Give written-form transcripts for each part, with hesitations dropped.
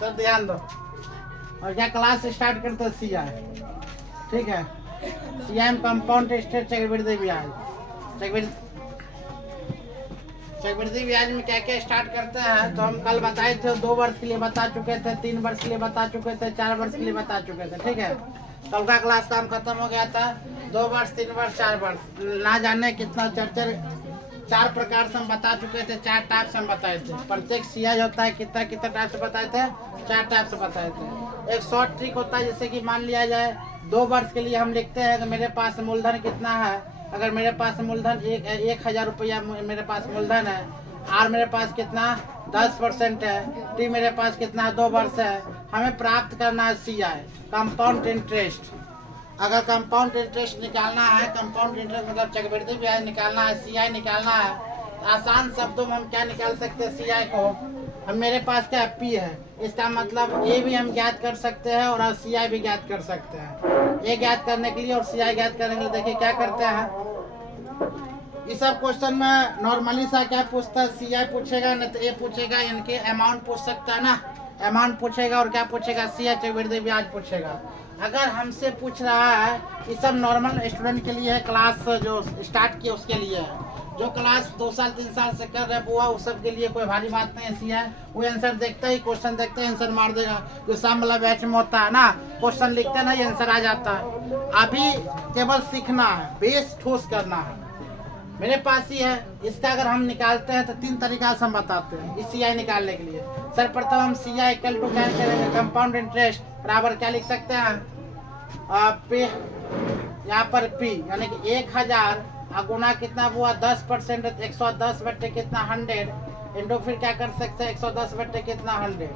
तो ध्यान दो। और क्या क्लास स्टार्ट करते सीआई, ठीक है। सीआई में कंपाउंड इंटरेस्ट, चक्रवृद्धि ब्याज। चक्रवृद्धि ब्याज में क्या क्या स्टार्ट करते हैं तो हम कल बताए थे, 2 वर्ष के लिए बता चुके थे, 3 वर्ष के लिए बता चुके थे, 4 वर्ष के लिए बता चुके थे, ठीक है। कल का क्लास काम खत्म हो गया था। 2 वर्ष, 3 वर्ष, 4 वर्ष, ना जाने कितना 4 प्रकार से हम बता चुके थे, 4 टाइप से हम बताए थे। प्रत्येक सीआई होता है कितना टाइप से बताए थे, 4 टाइप से बताए थे। एक शॉर्ट ट्रिक होता है, जैसे कि मान लिया जाए 2 वर्ष के लिए हम लिखते हैं कि मेरे पास मूलधन कितना है। अगर मेरे पास मूलधन 1000 रुपया मेरे पास मूलधन है, आर मेरे पास कितना 10% है, टी मेरे पास कितना 2 वर्ष है, हमें प्राप्त करना है सीआई, कंपाउंड इंटरेस्ट। अगर कंपाउंड इंटरेस्ट निकालना है, कंपाउंड इंटरेस्ट मतलब चक्रवृद्धि ब्याज निकालना है, सीआई निकालना है, आसान शब्दों में हम क्या निकाल सकते हैं सीआई को। अब मेरे पास क्या पी है, इसका मतलब ए भी हम ज्ञात कर सकते हैं और सीआई भी ज्ञात कर सकते हैं। ए ज्ञात करने के लिए और सीआई ज्ञात करने के लिए देखिए क्या करते हैं। इस सब क्वेश्चन में नॉर्मली सा क्या पूछता है, सीआई पूछेगा नहीं तो ए पूछेगा, इनके अमाउंट पूछ सकता है ना, अमाउंट पूछेगा और क्या पूछेगा, सीआई चक्रवृद्धि ब्याज पूछेगा। अगर हमसे पूछ रहा है, ये सब नॉर्मल स्टूडेंट के लिए है, क्लास जो स्टार्ट किए उसके लिए है। जो क्लास 2 साल 3 साल से कर रहे बुआ, उस सब के लिए कोई भारी बात नहीं है। सीआई वो आंसर देखता ही, क्वेश्चन देखते ही आंसर मार देगा। जो शाम वाला बैच में होता है ना, क्वेश्चन लिखते ना ही आंसर आ जाता है। अभी केवल सीखना है, बेस ठोस करना है। मेरे पास ही है, इसका अगर हम निकालते हैं तो 3 तरीका से हम बताते हैं इस सीआई निकालने के लिए। सर्वप्रथम हम सीआई इक्वल टू क्या करेंगे, कंपाउंड इंटरेस्ट बराबर क्या लिख सकते हैं, पे यहाँ पर पी यानी कि 1000 गुना कितना हुआ 10%, 110 बट्टे कितना 100 इंटू फिर क्या कर सकते हैं 110 बट्टे कितना 100।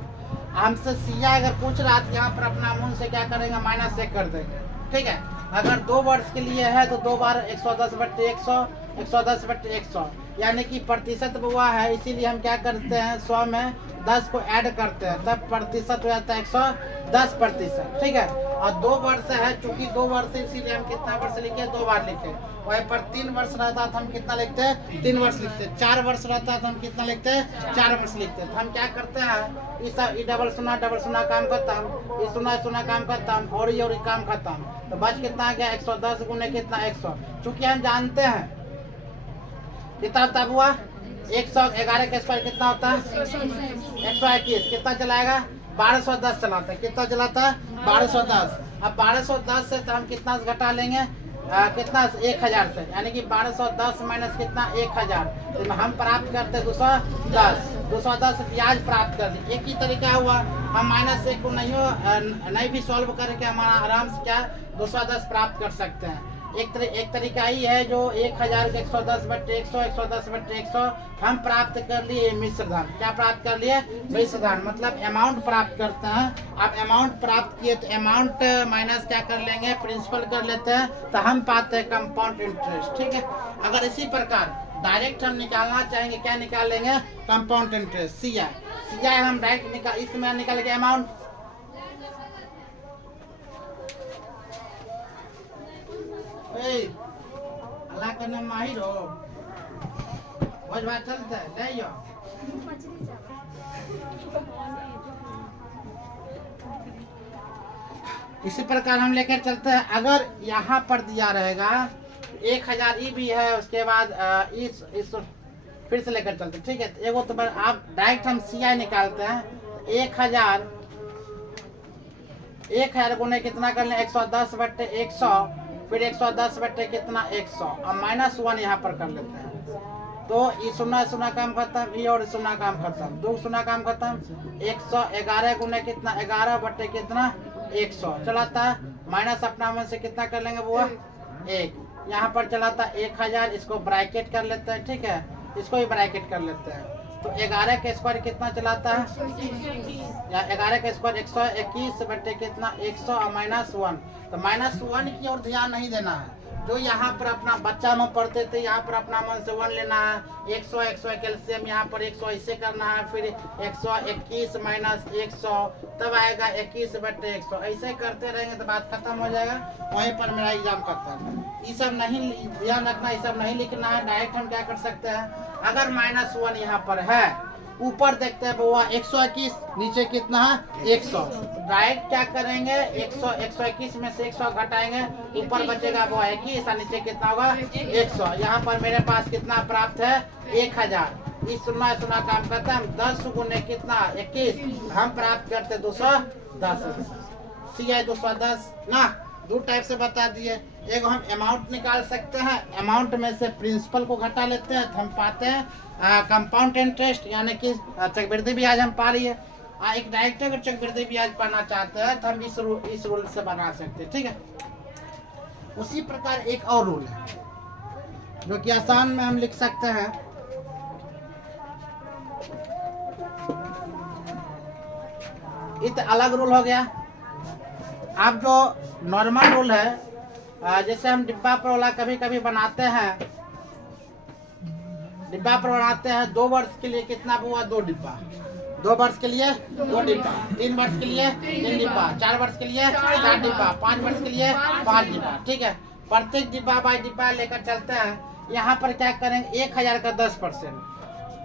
हमसे सीआई अगर पूछ रहा है यहाँ पर अपना मुंह से क्या करेंगे, -1 कर देंगे, ठीक है। अगर 2 वर्ष के लिए है तो 2 बार 110 बट्टे 100, 110 बट्टे 100 यानी कि प्रतिशत हुआ है, इसीलिए हम क्या करते हैं 100 में 10 को ऐड करते हैं, तब प्रतिशत हो जाता है 110%, ठीक है। और 2 वर्ष है, चूंकि 2 वर्ष है इसीलिए हम कितना वर्ष लिखे, 2 बार लिखे। वहीं पर 3 वर्ष रहता तो हम कितना लिखते हैं, 3 वर्ष लिखते। 4 वर्ष रहता तो हम कितना लिखते हैं, 4 वर्ष लिखते। तो हम क्या करते हैं, इस डबल सुना काम खत्म, इस सुना काम खत्म, और ये काम खत्म, तो बच कितना आ गया 110 गुने कितना 100। चूंकि हम जानते हैं कितना होता हुआ 111 के स्क्वायर कितना होता है 121, कितना चलाएगा 1210 चलाता है, कितना चलाता है 1210। अब 1210 से तो हम कितना घटा लेंगे, कितना 1000 से, यानी कि 1210 माइनस कितना 1000, तो हम प्राप्त करते 210 ब्याज प्राप्त कर दी। एक ही तरीका हुआ, हम -1 को नहीं भी सॉल्व करके हमारा आराम से क्या 210 प्राप्त कर सकते हैं। एक तरीका ही है जो 1000 के 110 बट्टे 100, 110 बट्टे 100 हम प्राप्त कर लिए मिश्र धन। क्या प्राप्त कर लिए, मिश्र धन, मतलब अमाउंट प्राप्त करते हैं। आप अमाउंट प्राप्त किए तो अमाउंट माइनस क्या कर लेंगे, प्रिंसिपल कर लेते हैं, तो हम पाते हैं कंपाउंड इंटरेस्ट, ठीक है। अगर इसी प्रकार डायरेक्ट हम निकालना चाहेंगे, क्या निकालेंगे, कंपाउंड इंटरेस्ट सीआई हम डायरेक्ट इसमें निकाल के अमाउंट अल्लाह का नाम माहिर हो, भोज भात चलता है ले यो। इसी प्रकार हम लेकर चलते हैं। अगर यहाँ पर दिया रहेगा 1000 ई भी है, उसके बाद इस फिर से लेकर चलते, ठीक है। एगो तो आप डायरेक्ट हम सीआई निकालते हैं, 1000 गुने कितना कर लें 110 बट्टे 100, फिर 110 बट्टे कितना 100, और -1 यहाँ पर कर लेते हैं। तो ये सुना काम खत्म, ये और सुना काम खत्म, 2 सुना काम खत्म। 111 गुने कितना 11 बट्टे कितना 100 चलाता है, माइनस अपना मन से कितना कर लेंगे वो 1। यहाँ पर चलाता 1000, इसको ब्रैकेट कर लेते हैं, ठीक है, इसको भी ब्रैकेट कर लेते हैं। तो 11 का स्क्वायर कितना चलाता है, या 11 का स्क्वायर 121 बट्टे कितना 100 और -1। तो -1 की ओर ध्यान नहीं देना है, जो यहाँ पर अपना बच्चा में पढ़ते थे, यहाँ पर अपना मन से 1 लेना है। 100 कैल्शियम यहाँ पर 100 ऐसे करना है, फिर 121 माइनस 100 तब आएगा 21 बट्टे 100। ऐसे करते रहेंगे तो बात खत्म हो जाएगा, वहीं पर मेरा एग्जाम खत्म। ये सब नहीं ध्यान रखना, ये सब नहीं लिखना है। डायरेक्ट हम क्या कर सकते हैं, अगर -1 यहाँ पर है ऊपर देखते हैं बुआ 121, नीचे कितना है 100। डायरेक्ट क्या करेंगे 121 में से 100 घटाएंगे, ऊपर बचेगा बुआ 21 और नीचे कितना होगा 100। यहाँ पर मेरे पास कितना प्राप्त है 1000। इस सुना सुना काम करते हैं हम 10 गुने कितना 21, हम प्राप्त करते 210। CI 210 ना। दो टाइप से बता दिए। एक हम अमाउंट निकाल सकते हैं, अमाउंट में से प्रिंसिपल को घटा लेते हैं तो हम पाते हैं कंपाउंड इंटरेस्ट यानी कि चक्रवृद्धि ब्याज हम पा रही है। एक डायरेक्ट अगर चक्रवृद्धि ब्याज पाना चाहते हैं तो हम इस रूल से बना सकते हैं, ठीक है। उसी प्रकार एक और रूल है जो कि आसान में हम लिख सकते हैं। ये अलग रूल हो गया। आप जो नॉर्मल रूल है जैसे हम डिब्बा पर वाला कभी कभी बनाते हैं, डिब्बा पर बनाते हैं 2 वर्ष के लिए कितना हुआ 2 डिब्बा, 2 वर्ष के लिए 2 डिब्बा, 3 वर्ष के लिए 3 डिब्बा, 4 वर्ष के लिए 4 डिब्बा, 5 वर्ष के लिए 5 डिब्बा, ठीक है। प्रत्येक डिब्बा बाई डिब्बा लेकर चलते हैं। यहाँ पर क्या करेंगे 1000 का 10%।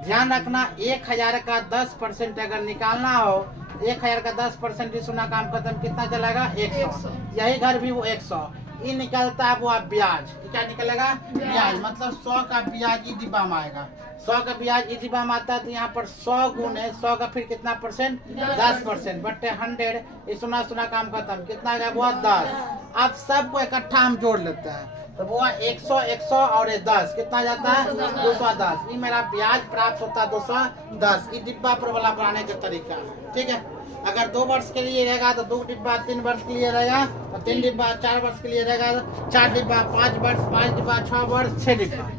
ध्यान रखना 1000 का 10% अगर निकालना हो, 1000 का 10% सुना काम खत्म कितना चलेगा 100। यही घर भी वो 100 ये निकलता है वो ब्याज। क्या निकलेगा ब्याज, मतलब 100 का ब्याज ई डिब्बा में आएगा। 100 का ब्याज ई डिब्बा में आता है तो यहाँ पर 100 गुने 100 का फिर कितना परसेंट 10% बटे 100। ये सुना सुना काम खत्म कितना आ गया वो 10। अब सबको इकट्ठा हम जोड़ लेते हैं तो वो 100 100 और 10 कितना जाता है 210। ये मेरा ब्याज प्राप्त होता है 210। ये डिब्बा पर वाला बनाने का तरीका है, ठीक है। अगर 2 वर्ष के लिए रहेगा तो 2 डिब्बा, 3 वर्ष के लिए रहेगा तो 3 डिब्बा, 4 वर्ष के लिए रहेगा तो 4 डिब्बा, 5 वर्ष 5 डिब्बा, 6 वर्ष 6 डिब्बा।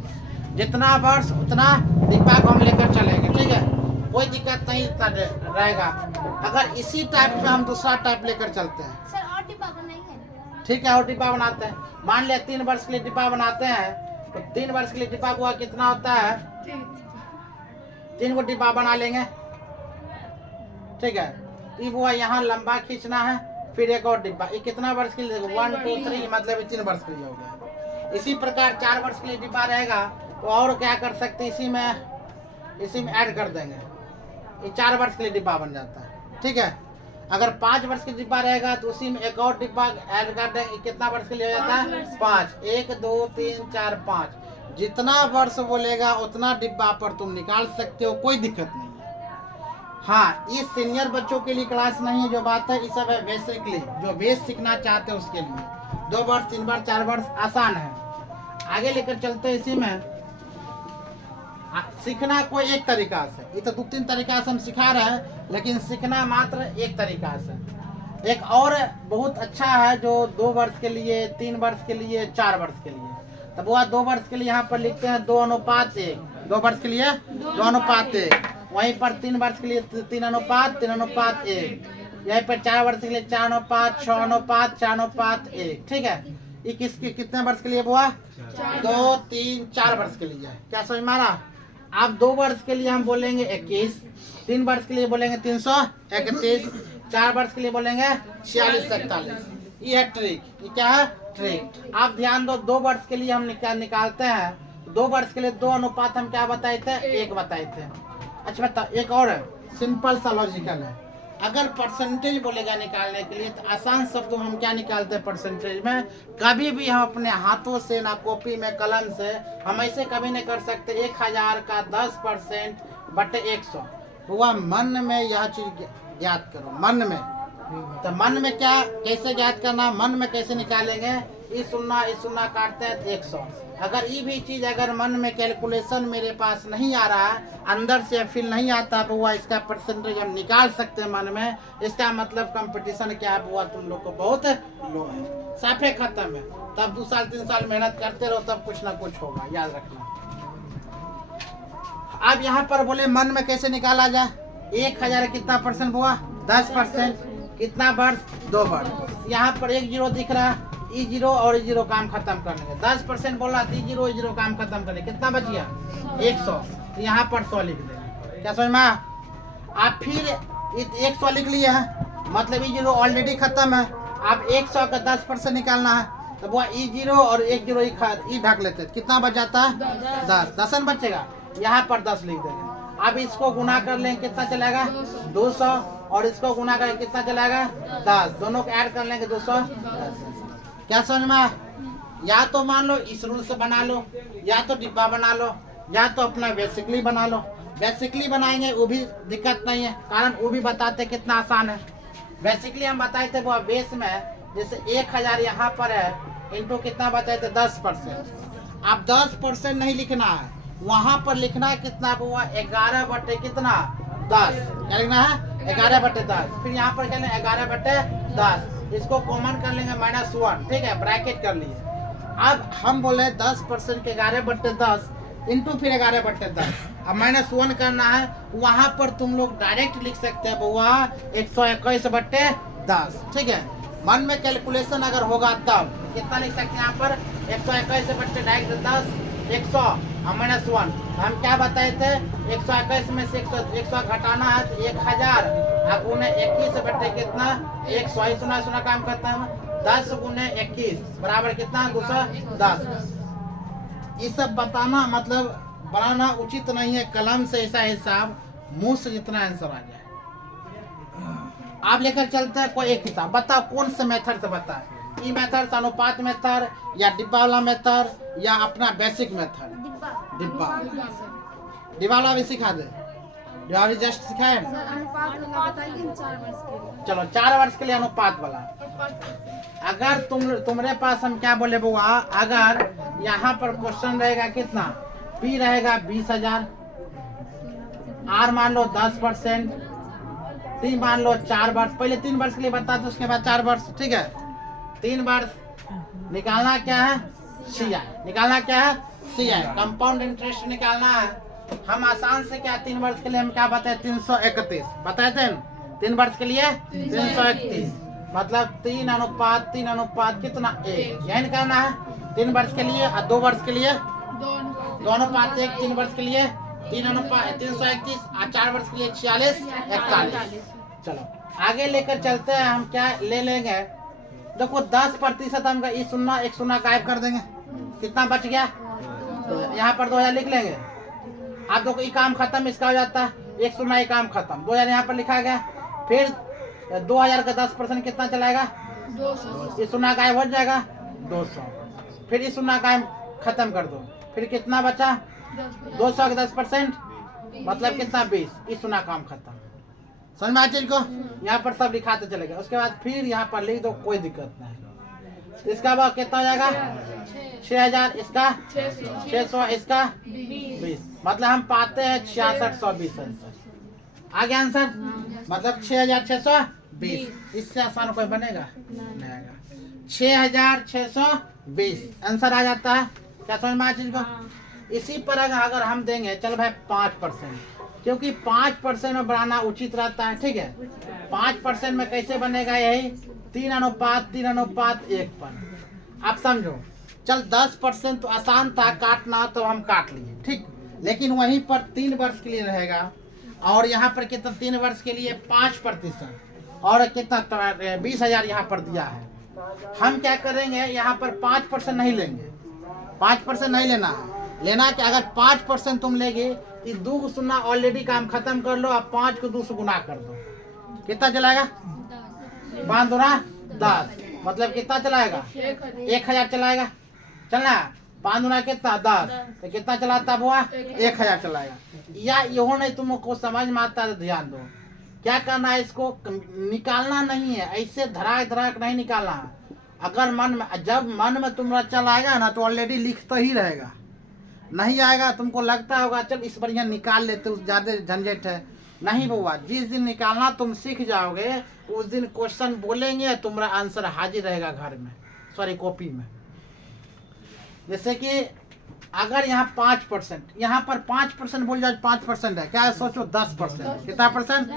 जितना वर्ष उतना डिब्बा को हम लेकर चलेंगे, ठीक है। कोई दिक्कत नहीं इतना रहेगा। अगर इसी टाइप में हम दूसरा टाइप लेकर चलते हैं सर और डिब्बा बनाएंगे, ठीक है। और डिब्बा बनाते हैं, मान लिया 3 वर्ष के लिए डिब्बा बनाते हैं तो 3 वर्ष के लिए डिब्बा हुआ कितना होता है 3 को डिब्बा बना लेंगे, ठीक है। ये हुआ यहाँ लंबा खींचना है, फिर एक और डिब्बा। ये कितना वर्ष के लिए 1 2 3 मतलब 3 वर्ष के लिए हो गया। इसी प्रकार 4 वर्ष के लिए डिब्बा रहेगा तो और क्या कर सकते हैं इसी में ऐड कर देंगे, ये 4 वर्ष के लिए डिब्बा बन जाता है, ठीक है। अगर 5 वर्ष के डिब्बा रहेगा तो उसी में एक और डिब्बा ऐड कर देंगे, कितना वर्ष के लिए हो जाता है 5। 1 2 3 4 5 जितना वर्ष बोलेगा उतना डिब्बा पर तुम निकाल सकते हो, कोई दिक्कत नहीं है। हाँ, ये सीनियर बच्चों के लिए क्लास नहीं है, जो बात है ये सब है बेसिकली जो बेस सीखना चाहते हैं उसके लिए। 2 वर्ष 3 वर्ष 4 वर्ष आसान है। आगे लेकर चलते हैं। इसी में सीखना कोई एक तरीका से, ये तो 2-3 तरीका से हम सिखा रहे हैं लेकिन सीखना मात्र एक तरीका से। एक और बहुत अच्छा है जो 2 वर्ष के लिए 3 वर्ष के लिए 4 वर्ष के लिए। तब वो 2 वर्ष के लिए यहाँ पर लिखते हैं 2:1। 2 वर्ष के लिए 2:1। वहीं पर 3 वर्ष के लिए 3:1। यहीं पर 4 वर्ष के लिए 4:5, 6:5, 4:1, ठीक है। ये कितने वर्ष के लिए हुआ 2 3 4 वर्ष के लिए। क्या समझ में आ रहा। आप 2 वर्ष के लिए हम बोलेंगे 21, 3 वर्ष के लिए बोलेंगे 331, 4 वर्ष के लिए बोलेंगे 46 47। ये है ट्रिक। ये क्या है ट्रिक। आप ध्यान दो 2 वर्ष के लिए हम निकालते हैं। 2 वर्ष के लिए 2 अनुपात हम क्या बताए थे 1 बताए थे। अच्छा बता एक और है, सिंपल सा लॉजिकल है। अगर परसेंटेज बोलेगा निकालने के लिए तो आसान शब्दों हम क्या निकालते हैं परसेंटेज में। कभी भी हम अपने हाथों से ना कॉपी में कलम से हम ऐसे कभी नहीं कर सकते 1000 का 10% बटे 100। हुआ मन में यह चीज ज्ञात करो, मन में। तो मन में क्या कैसे ज्ञात करना, मन में कैसे निकालेंगे। इस सुन्ना काटते हैं 100। अगर ये भी चीज अगर मन में कैलकुलेशन मेरे पास नहीं आ रहा है, अंदर से फील नहीं आता तो हुआ इसका परसेंटेज हम निकाल सकते हैं मन में। इसका मतलब कंपटीशन क्या हुआ तुम लोग को बहुत लो है, साफे खत्म है। तब 2 साल 3 साल मेहनत करते रहो तब कुछ ना कुछ होगा, याद रखना। अब यहाँ पर बोले मन में कैसे निकाला जाए। 1000 कितना परसेंट हुआ 10%। कितना वर्ष 2 वर्ष। यहाँ पर 1 जीरो दिख रहा, ई जीरो और जीरो काम खत्म करने 10% बोला 3 जीरो जीरो काम खत्म करने कितना बच गया 100। यहाँ पर 100 लिख देंगे। क्या समझ में। आप फिर 100 लिख लिए हैं, मतलब ई जीरो ऑलरेडी खत्म है। आप 100 का 10% निकालना है तो वो ई जीरो और 1 जीरो ई ढक लेते हैं, कितना बच जाता है 10। 10 बचेगा, यहाँ पर 10 लिख देंगे। अब इसको गुना कर लेंगे कितना चलेगा 200 और इसको गुना करेंगे कितना चलेगा 10, दोनों को ऐड कर लेंगे 210। क्या समझ में आया? या तो मान लो इस रूल से बना लो, या तो डिब्बा बना लो, या तो अपना बेसिकली बना लो। बेसिकली बनाएंगे वो भी दिक्कत नहीं है, कारण वो भी बताते कितना आसान है। बेसिकली हम बताए थे वो बेस में जैसे 1000 यहाँ पर है इंटू कितना बताए थे 10%। अब 10% नहीं लिखना है, वहां पर लिखना है कितना हुआ 11 बटे कितना 10। क्या लिखना है 11 बटे 10। फिर यहाँ पर क्या लेंगे 11 बटे 10, इसको कॉमन कर लेंगे -1, ठीक है, ब्रैकेट कर लिए। अब हम बोले 10% के 11 बटे 10 इंटू फिर 11 बटे 10, अब -1 करना है। वहां पर तुम लोग डायरेक्ट लिख सकते हैं बुआ 121 बटे 10, ठीक है। मन में कैलकुलेशन अगर होगा तब कितना लिख सकते हैं यहाँ पर 121 बटे डायरेक्ट 10 100 और -1। हम क्या बताए थे 121 में से 100 घटाना है तो 1000, अब उन्हें 21 बटे कितना 100 ही सुना काम करता है 10 गुने 21 बराबर कितना 210। ये सब बताना मतलब बनाना उचित नहीं है, कलम से ऐसा हिसाब मुंह से जितना आंसर आ जाए। आप लेकर चलते हैं कोई एक हिसाब, बताओ कौन से मेथड से बता, ई मेथड से अनुपात मेथड या डिब्बा वाला मेथड या अपना बेसिक मेथड। डिब्बा वाला भी सिखा दे, डिब्बा जस्ट सिखाए ना। चलो 4 वर्ष के लिए अनुपात वाला। अगर तुम्हारे पास हम क्या बोले बुआ, अगर यहाँ पर क्वेश्चन रहेगा कितना P रहेगा 20,000, R मान लो 10%, T मान लो 4 वर्ष, पहले 3 वर्ष के लिए बता दो उसके बाद 4 वर्ष, ठीक है। 3 वर्ष निकालना क्या है CI, निकालना क्या है CI, कंपाउंड इंटरेस्ट निकालना है। हम आसान से क्या 3 वर्ष के लिए हम क्या बताए 331 बताए थे, 3 वर्ष के लिए 331 मतलब 3:3 कितना 1, यही निकालना है 3 वर्ष के लिए। और 2 वर्ष के लिए 2:1, 3 वर्ष के लिए 3:331 और 4 वर्ष के लिए 46 41। चलो आगे लेकर चलते हैं, हम क्या ले लेंगे देखो 10% हम एक शून्य गायब कर देंगे, कितना बच गया तो यहाँ पर 2000 लिख लेंगे। आप देखो ये काम खत्म, इसका हो जाता है 1 शून्य, ये काम खत्म 2000 यहाँ पर लिखा गया। फिर 2000 का 10% कितना चलाएगा 200, ये शून्य गायब हो जाएगा 200। फिर ये शून्य गायब खत्म कर दो, फिर कितना बचा 200 का 10% मतलब कितना 20, ये शून्य काम खत्म। समझ में आया चीज को, यहाँ पर सब लिखाते चलेगा। उसके बाद फिर यहाँ पर लिख दो, कोई दिक्कत नहीं। इसका बाद कितना हो जाएगा 6000, इसका 600, इसका 20, मतलब हम पाते हैं 6620 आंसर। आगे आंसर मतलब 6620, इससे आसान कोई बनेगा नहीं आएगा। 6620 आंसर आ जाता है। क्या समझ में आया चीज को। इसी पर अगर हम देंगे चल भाई 5%, क्योंकि 5% में बनाना उचित रहता है, ठीक है। 5% में कैसे बनेगा, यही 3:1 पर। आप समझो चल 10% तो आसान था काटना, तो हम काट लिए, ठीक। लेकिन वहीं पर 3 वर्ष के लिए रहेगा, और यहाँ पर कितना 3 वर्ष के लिए 5% और कितना 20,000 यहाँ पर दिया है। हम क्या करेंगे यहाँ पर 5% नहीं लेंगे, 5% नहीं लेना है। लेना कि अगर 5% तुम लेगे तो 2 शून्य ऑलरेडी काम खत्म कर लो, अब 5 को 2 से गुना कर दो, कितना चलाएगा 5 दूना 10, मतलब कितना चलाएगा 1000 चलाएगा। चलना 5 दूना कितना 10, तो कितना चलाता बुआ 1000 चलाएगा। या यो नहीं तुमको समझ में आता है, ध्यान दो क्या करना है, इसको निकालना नहीं है, ऐसे धड़ाक नहीं निकालना है। अगर जब मन में तुम्हारा चल आएगा ना तो ऑलरेडी लिखता ही रहेगा, नहीं आएगा तुमको लगता होगा चल इस पर यहाँ निकाल लेते उस ज्यादा झंझट है। नहीं बुआ, जिस दिन निकालना तुम सीख जाओगे उस दिन क्वेश्चन बोलेंगे, तुम्हारा आंसर हाजिर रहेगा घर में, सॉरी कॉपी में। जैसे कि अगर यहाँ 5%, यहाँ पर 5% बोल जाओ 5% है, क्या है सोचो 10%, कितना परसेंट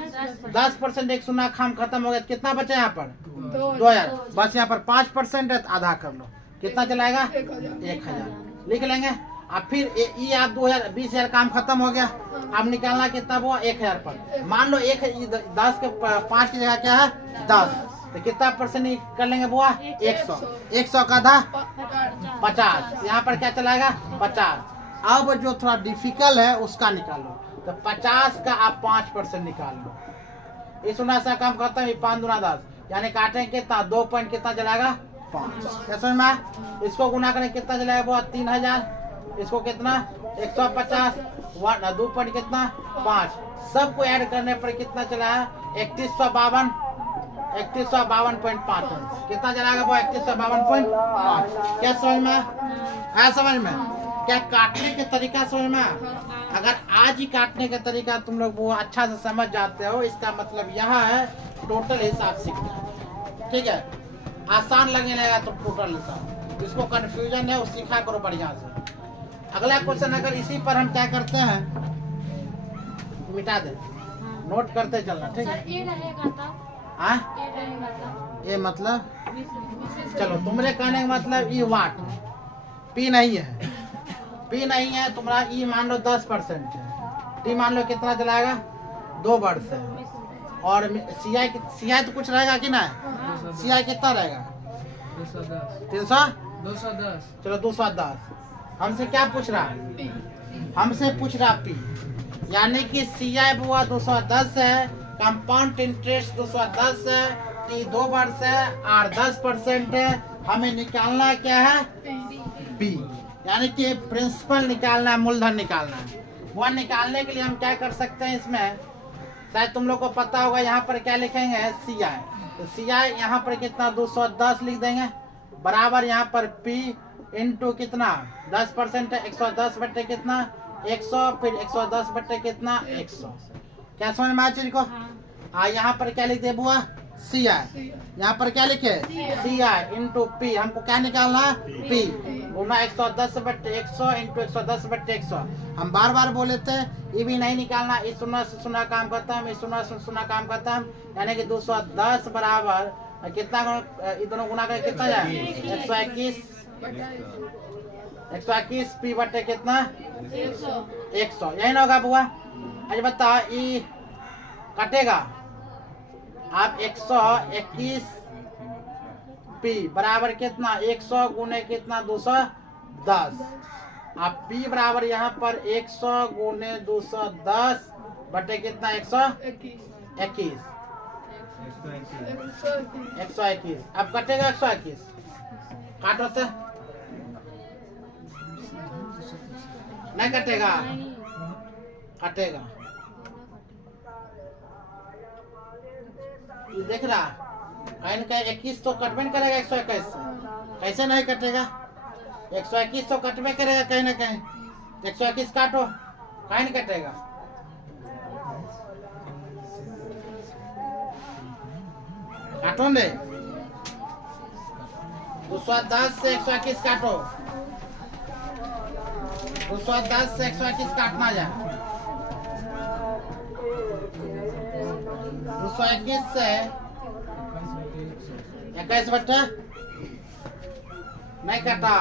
10%, एक शून्य खाम खत्म हो गया, कितना बचा यहाँ पर 2000, बस यहाँ पर 5% है तो आधा कर लो, कितना चलाएगा 1000 लिख लेंगे। अब फिर ये आप 20,000 काम खत्म हो गया, अब निकालना कितना हुआ 1000 पर। मान लो 10 के 5 की जगह क्या है 10, तो कितना परसेंट कर लेंगे बुआ 100 का आधा 50, यहाँ पर क्या चलाएगा 50। अब जो थोड़ा डिफिकल्ट है उसका निकालो, तो 50 का आप 5% निकाल लो। इस 19 का काम खत्म, ये 5 दूना 10, यानी काटेंगे कितना, 2 पॉइंट कितना चलाएगा, 5। क्या समझ में? इसको गुना करें कितना चलाएगा वो 3000, इसको कितना 150, 2 पॉइंट कितना 5, सबको ऐड करने पर कितना चला है 3152, 3152.5 कितना चलाएगा वो 3152.5। क्या समझ में है? समझ में? क्या काटने के तरीका समझ में? अगर आज ही काटने का तरीका तुम लोग वो अच्छा से समझ जाते हो, इसका मतलब यह है टोटल हिसाब सीख जाए। ठीक है, आसान लगने लगेगा तो टोटल हिसाब, जिसको कंफ्यूजन है वो सीखा करो बढ़िया से। अगला क्वेश्चन अगर इसी पर हम क्या करते हैं, मिटा दे, नोट करते चलना। ठीक है, ये मतलब चलो तुम्हारे कहने का मतलब ई वाट, पी नहीं है, पी नहीं है तुम्हारा, ई मान लो 10% है, टी मान लो कितना चलाएगा 2 वर्ष है, और सीआई तो कुछ रहेगा कि ना, सीआई कितना रहेगा 210, चलो 210। हमसे क्या पूछ रहा है, हमसे पूछ रहा पी, यानी कि सीआई बुआ 210 है, कंपाउंड इंटरेस्ट 210 है, टी 2 वर्ष है और 10% है। हमें निकालना क्या है, पी, यानी कि प्रिंसिपल निकालना है, मूलधन निकालना है। वह निकालने के लिए हम क्या कर सकते हैं, इसमें शायद तुम लोग को पता होगा, यहाँ पर क्या लिखेंगे सीआई, तो सीआई यहाँ पर कितना 210 लिख देंगे, बराबर यहाँ पर पी इंटू कितना 10% है, 110 बटे कितना 100, फिर 110 बटे कितना 100। क्या समझ में आया चीज को? यहाँ पर क्या लिख दे बुआ, सीआई, यहाँ पर क्या लिखे सीआई इंटू पी, हमको क्या निकालना है पी, गुना 110 बटे 100 इंटू 110 बटे 100। हम बार बार बोले थे ये भी नहीं निकालना, इस 0 से 0 काम खत्म, इस 0 से 0 काम खत्म, यानी कि 210 बराबर कितना, दोनों गुना करके कितना जाए 121 पी बटे कितना 100, यही ना होगा बुआ? आज बता ये कटेगा, आप 121 पी बराबर कितना 100 गुने कितना 210, आप पी बराबर यहाँ पर 100 गुने 210 बटे कितना 121, 121। अब कटेगा 121, काटो तो नहीं कटेगा, कटेगा, देख रहा कहीं का 21 तो कटबे करेगा 121 से, कैसे नहीं कटेगा, 121 तो कटबे करेगा कहीं ना कहीं, 121 काटो, कहीं नहीं कटेगा। काटो ने 210 से 121 काटो, 210 से 121 काटना जाए, 221 से 21 बटे नहीं काटा,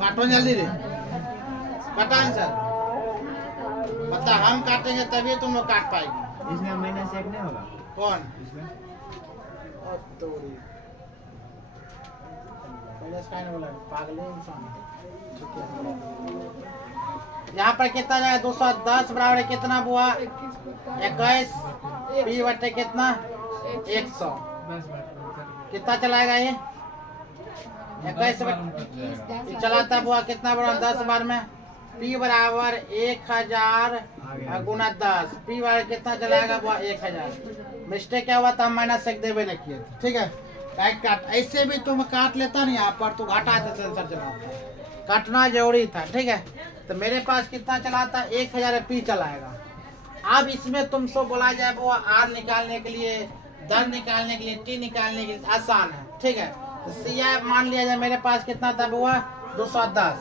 काटो जल्दी रे, काटा सर, बता हम काटेंगे तभी तुम लोग काट पाएगी। इसमें महीना से एक नहीं होगा कौन इसमें? पागले इंसान। यहाँ पर कितना जाएगा 210 बराबर कितना हुआ 21 पी बटे कितना 100, कितना चलाएगा ये 21 चलाता हुआ कितना बड़ा 10 बार में, पी बराबर 1000 गुना 10, पी बराबर कितना चलाएगा वो 1000। मिस्टेक क्या हुआ था, हम माइनस एक देवे नहीं किए थे, ठीक है। काट ऐसे भी तुम काट लेता नहीं, यहाँ पर तो घाटा सेंसर चलाता, काटना जरूरी था, ठीक है। तो मेरे पास कितना चलाता 1000 पी चलाएगा। अब इसमें तुमसे बोला जाए वो आर निकालने के लिए, दर निकालने के लिए, टी निकालने के लिए आसान है, ठीक है। तो सीआई मान लिया जाए मेरे पास कितना था हुआ 210,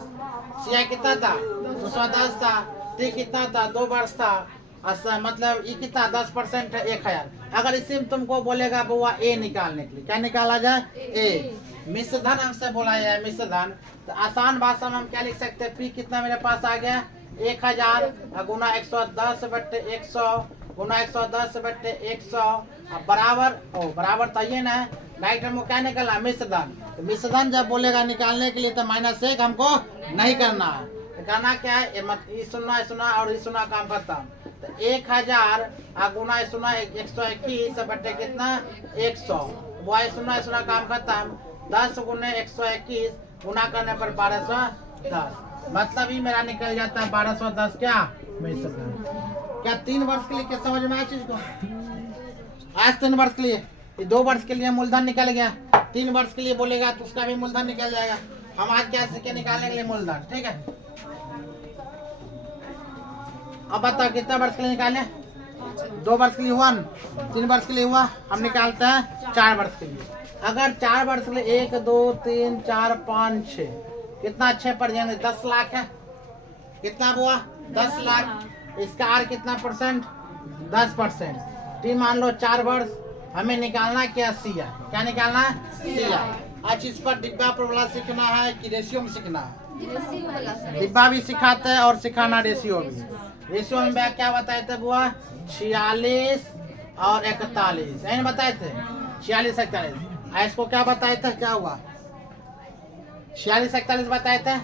सीआई कितना था 210 था, टी कितना था 2 वर्ष था, अच्छा मतलब ये कितना 10% है 1000। अगर इसी में तुमको बोलेगा बुआ ए निकालने के लिए, क्या निकाला जाए ए, मिश्रधन हमसे बोला जाए मिश्रधन, तो आसान भाषा में हम क्या लिख सकते हैं, पी कितना मेरे पास आ गया 1000 गुना 110 बट्टे 100 गुना 110 बट्टे 100 बराबर तो ये ना राइट हमको क्या निकला मिश्रधन। तो मिश्रधन जब बोलेगा निकालने के लिए तो -1 हमको नहीं करना है। तो करना क्या है ये सुना और ये सुना काम खत्म। तो 1000 गुना 121 बट्टे कितना 100 वो सुना काम खत्म। 10 गुने 121 गुना करने पर 1210 मतलब ही मेरा निकल जाता है 1210 क्या मिश्रधन। क्या 3 वर्ष के लिए क्या समझ में आया चीज को? आज 3 वर्ष के लिए 2 वर्ष के लिए मूलधन निकल गया। 3 वर्ष के लिए बोलेगा तो उसका भी मूलधन निकल जाएगा। हम आज क्या सीखे निकालने के लिए मूलधन। ठीक है अब बताओ कितना वर्ष के लिए निकाले? 2 वर्ष के लिए हुआ, 3 वर्ष के लिए हुआ, हम निकालते हैं 4 वर्ष के लिए। अगर 4 वर्ष के लिए 1 2 3 4 5 6 कितना 6 पर जाएंगे 10 लाख है। कितना हुआ 10 लाख। इसका आर कितना परसेंट 10%। टी मान लो 4 वर्ष हमें निकालना क्या सी है। क्या निकालना है सी है। आज इस पर डिब्बा पर वाला सीखना है कि रेशियो में सीखना है? डिब्बा भी सिखाते हैं और सिखाना रेशियो भी। रेशियो में क्या बताए थे बुआ 46 और 41 यही बताए थे 46 41। इसको क्या बताए थे क्या हुआ 46 41 बताए थे।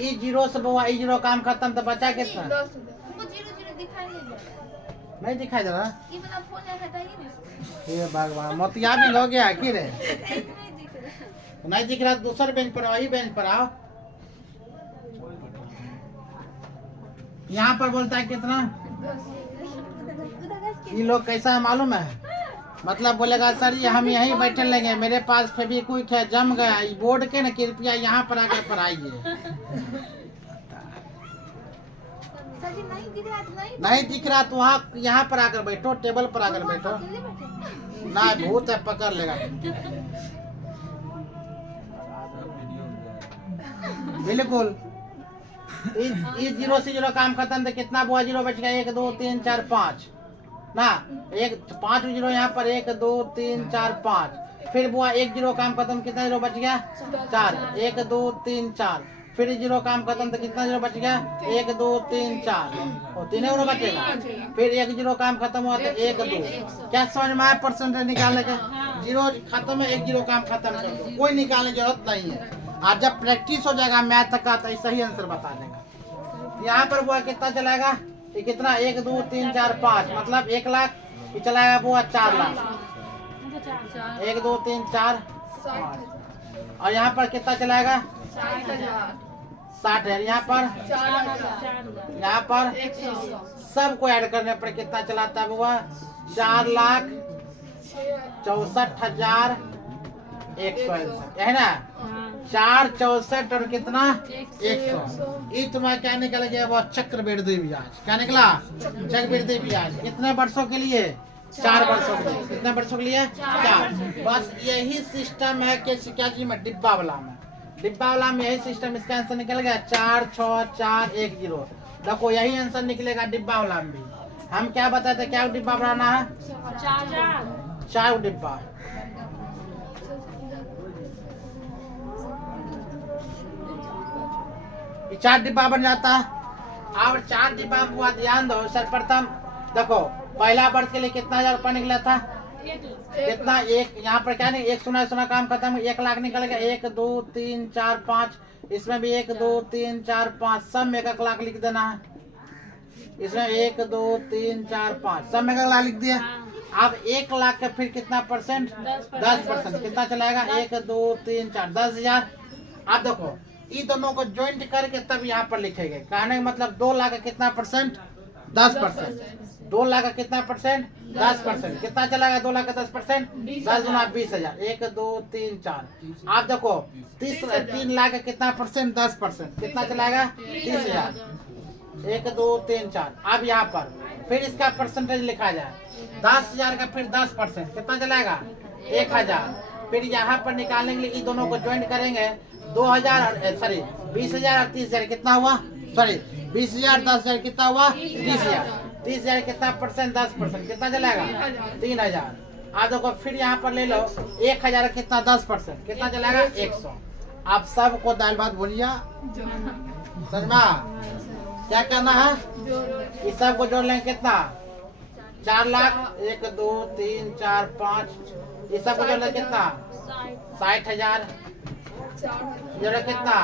ई जीरो से बुआ ई जीरो काम खत्म तो बचा कितना नहीं दिखाई दे रहा। ये भगवान मोतिया भी हो गया कि रे नहीं दिख रहा। दूसरे बेंच पर आओ, वही बेंच पर आओ। यहाँ पर बोलता है कितना। ये लोग कैसा है मालूम है मतलब बोलेगा सर जी हम यहीं बैठे लेंगे मेरे पास फेविक्विक है जम गया ये बोर्ड के ना कृपया यहाँ पर आकर पढ़ाइए। नहीं दिख रहा तो वहाँ यहाँ पर आकर बैठो टेबल पर आकर बैठो ना भूत है पकड़ लेगा। बिल्कुल इस 0 से 0 काम खत्म तो कितना बुआ 0 बच गया 1 2 3 4 5 ना 5 0 यहाँ पर 1 2 3 4 5 फिर बुआ 1 0 काम खत्म कितना 0 बच गया 4 1 2 3 4 फिर 0 काम खत्म तो कितना 0 बच गया 1 2 3 4 और 3 0 बचेगा। फिर 1 0 काम खत्म हुआ तो 1 2 क्या समझ में आया परसेंटेज निकालने का। 0 खत्म है 1 0 काम खत्म कर दो कोई निकालने की जरूरत नहीं है। आज जब प्रैक्टिस हो जाएगा मैथ का तो सही आंसर बता देगा। यहाँ पर बुआ कितना चलाएगा ये कितना 1 2 3 4 5 मतलब 1 लाख ये चलाएगा बुआ 4 लाख 1 2 3 4 5 और यहाँ पर कितना चलाएगा 60,000 यहाँ पर सबको ऐड करने पर कितना चलाता है बुआ 4,64,161 है ना 464 और कितना 100 ये तुम्हारा क्या निकल गया वो चक्रवृद्धि ब्याज। क्या निकला चक्रवृद्धि ब्याज। कितने वर्षों के लिए 4 वर्षों के लिए। कितने वर्षों के लिए 4। बस यही सिस्टम है कि क्या चीज में डिब्बा वाला में यही सिस्टम। इसका आंसर निकल गया 4 6 4 1 0। देखो यही आंसर निकलेगा डिब्बा वाला में भी। हम क्या बताए थे क्या डिब्बा बनाना है 4 डिब्बा। ये 4 डिब्बा बन जाता है। और 4 डिब्बा हुआ ध्यान दो। सर्वप्रथम देखो पहला वर्ष के लिए कितना 1000 रुपया निकला था कितना 1 यहाँ पर क्या नहीं 1 सुना काम खत्म 1 लाख निकल गया 1 2 3 4 5 इसमें भी 1 2 3 4 5 सब में 1 लाख लिख देना है। इसमें 1 2 3 4 5 सब में 1 लाख लिख दिया। अब 1 लाख का फिर कितना परसेंट 10% कितना चलाएगा 1 2 3 4 10,000। आप देखो ये दोनों को ज्वाइंट करके तब यहाँ पर लिखेंगे। कहने का मतलब 2 लाख का कितना परसेंट 10%। 2 लाख का कितना परसेंट 10%। कितना चलाएगा 2 लाख का 10% 10 गुना 20,000 1 2 3 4। आप देखो 3 लाख का कितना परसेंट 10% कितना चलाएगा 30,000 1 2 3 4। अब यहाँ पर फिर इसका परसेंटेज लिखा जाए 10,000 का फिर 10% कितना चलाएगा 1,000। फिर यहाँ पर निकालने के लिए इन दोनों को ज्वाइंट करेंगे 20,000 और 30,000 कितना हुआ 20,000 10,000 कितना हुआ 30,000। 30,000 कितना परसेंट 10% कितना चलेगा 3,000। आप देखो फिर यहाँ पर ले लो 1,000 कितना 10% कितना चलेगा 100। आप सबको दाल भात भुजिया समझा क्या करना है, इस सब को जोड़ लेंगे कितना, 4 लाख, 1 2 3 4 5, इस सब को जोड़ लेंगे कितना, 60,000, जोड़े कितना,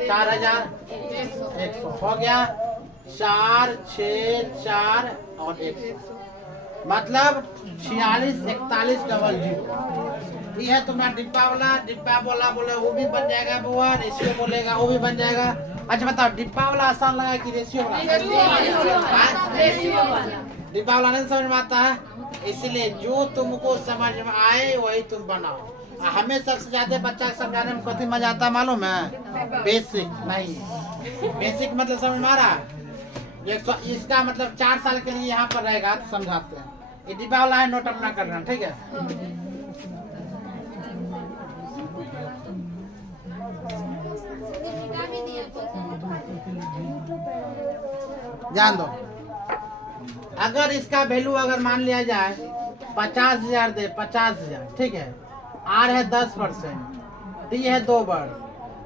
4,100 हो गया, 4 6 4 और 100, मतलब 46 41 00। ये है तुम्हारा डिब्बा वाला बोले वो भी बन जाएगा बुआ, रेशियो बोलेगा वो भी बन जाएगा। अच्छा बताओ, डिब्बा वाला आसान लगा कि रेशियो वाला? डिब्बा वाला नहीं समझ में आता है, इसलिए जो तुमको समझ में आए वही तुम बनाओ। हमें सबसे ज्यादा बच्चा समझाने में कथी मजा आता है मालूम है, बेसिक नहीं, बेसिक मतलब समझ में आ रहा है, इसका मतलब 4 साल के लिए यहाँ पर रहेगा तो समझाते हैं। ये डिब्बा वाला है, नोट अपना करना, ठीक है। ध्यान दो, अगर इसका वैल्यू अगर मान लिया जाए 50,000 दे, 50,000, ठीक है, आर है 10%, डी है 2 वर्ष,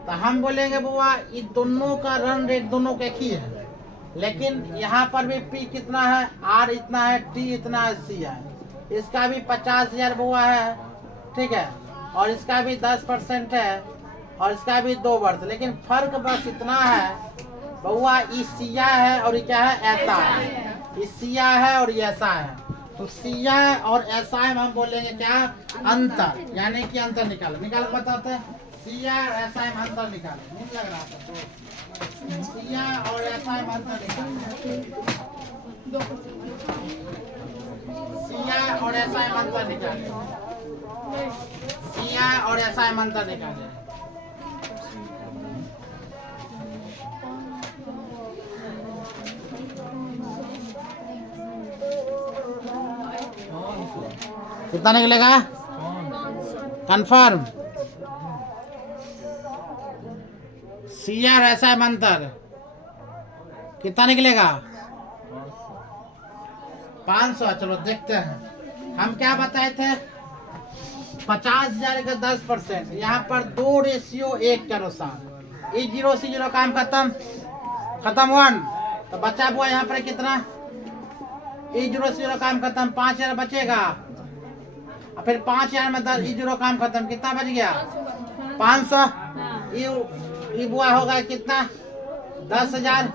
तो हम बोलेंगे बुआ ये दोनों का रन रेट दोनों का एक ही है, लेकिन यहाँ पर भी पी कितना है, आर इतना है, टी इतना है, सी है, इसका भी 50,000 बुआ है, ठीक है, और इसका भी 10% है, और इसका भी 2 वर्ष, लेकिन फर्क बस इतना है बउआ, ये सिया है और ये क्या है, ऐसा है, ये सिया है और ये ऐसा है, तो सिया और ऐसा है हम बोलेंगे क्या, अंतर, यानी कि अंतर निकाल बताते हैं, सिया और ऐसा है अंतर निकाले, नहीं लग रहा था तो सिया और ऐसा है अंतर निकाले, सिया और ऐसा है अंतर निकाले, सिया और ऐसा है अंतर निकाले। कितना निकलेगा, कंफर्म, सीआर ऐसा है मंत्र, कितना निकलेगा, 500। चलो देखते हैं, हम क्या बताए थे, 50,000 का 10%, यहाँ पर 2:1 के अनुसार, ये 0 से 0 काम खत्म 1, तो बचा हुआ यहाँ पर कितना, ये 0 से 0 काम खत्म, 5,000 बचेगा, और फिर 5,000 में 10, ये 0 काम खत्म, कितना बच गया, 500, ये बुआ होगा कितना, 10,000,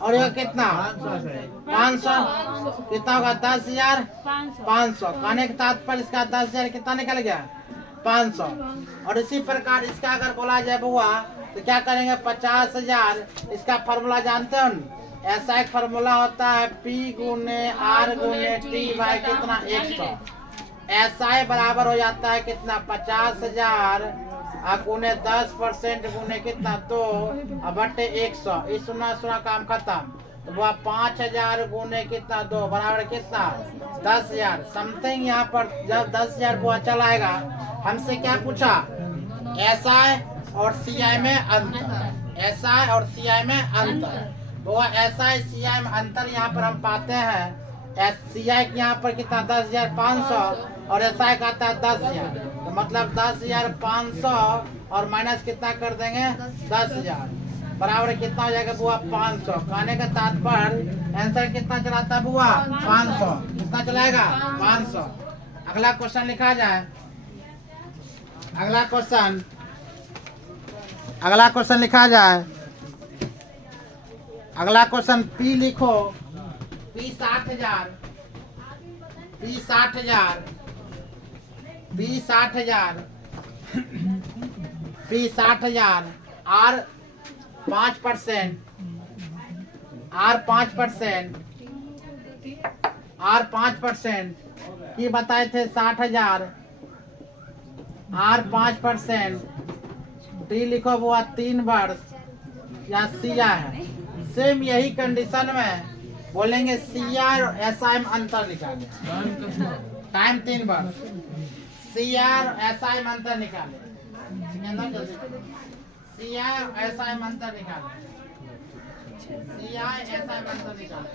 और ये कितना, 500, कितना होगा, 10,500, कहने के तात्पर्य इसका 10,000 कितना निकल गया, 500। और इसी प्रकार इसका अगर बोला जाए बुआ तो क्या करेंगे, 50,000, इसका फॉर्मूला जानते हो, ऐसा एक फॉर्मूला होता है, P गुने R गुने T बाई कितना, 100, ऐसा ही बराबर हो जाता है कितना, 50,000 गुने 10% गुने कितना, 2 बटे 100, इस सुना काम खत्म, तो वह 5,000 गुने कितना, 2 बराबर कितना, 10,000 समथिंग। यहाँ पर जब 10,000 बुआ चलाएगा, हमसे क्या पूछा, SI और CI में अंतर, SI और CI में अंतर, वो SI CI में अंतर यहाँ पर हम पाते हैं, CI यहाँ पर कितना, 10,500 और SI का आता है 10,000, तो मतलब 10,500 और माइनस कितना कर देंगे, 10,000 बराबर कितना हो जाएगा बुआ, 500। कहने का तात्पर्य आंसर कितना चलाता है बुआ, 500, कितना चलाएगा, 500। अगला क्वेश्चन लिखा जाए, अगला क्वेश्चन लिखा जाए, अगला क्वेश्चन P लिखो, P 60,000, P 60,000, P 60,000, P 60,000, R 5%, R 5%, R 5% की बताए थे 60,000, R 5%, T लिखो वो 3 वर्ष या CI है, सेम यही कंडीशन में बोलेंगे CR और SI में अंतर निकाले, टाइम 3 वर्ष, CR और SI में अंतर निकाले, CI और SI में अंतर निकाले, CI SI में अंतर निकाले,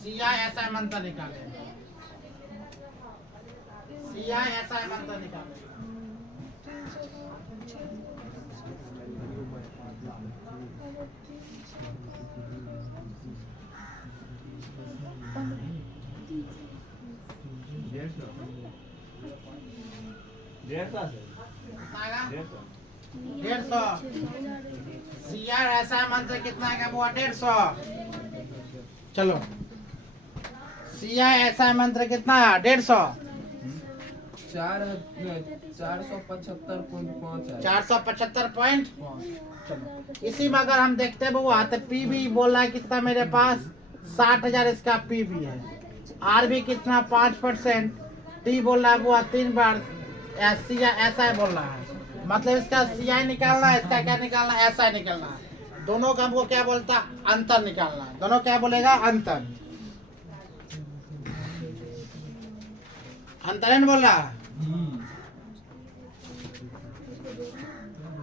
CI SI में अंतर निकाले, CI SI में अंतर निकाले। कितना आएगा? 150। CR ऐसा मंत्र कितना आएगा वो 150। चलो CI ऐसा मंत्र कितना है 150। 475.5 चलो इसी में अगर हम देखते हैं वो तो पी भी बोल रहा है कितना मेरे पास 60,000 इसका पी भी है। आर भी कितना 5%। टी बोल रहा है वो 3 बार। सी ऐसा है बोल रहा है मतलब इसका CI निकालना है, इसका क्या निकालना है ऐसा निकालना है। दोनों का हमको क्या बोलता अंतर निकालना है। दोनों क्या बोलेगा अंतर। अंतर बोल रहा है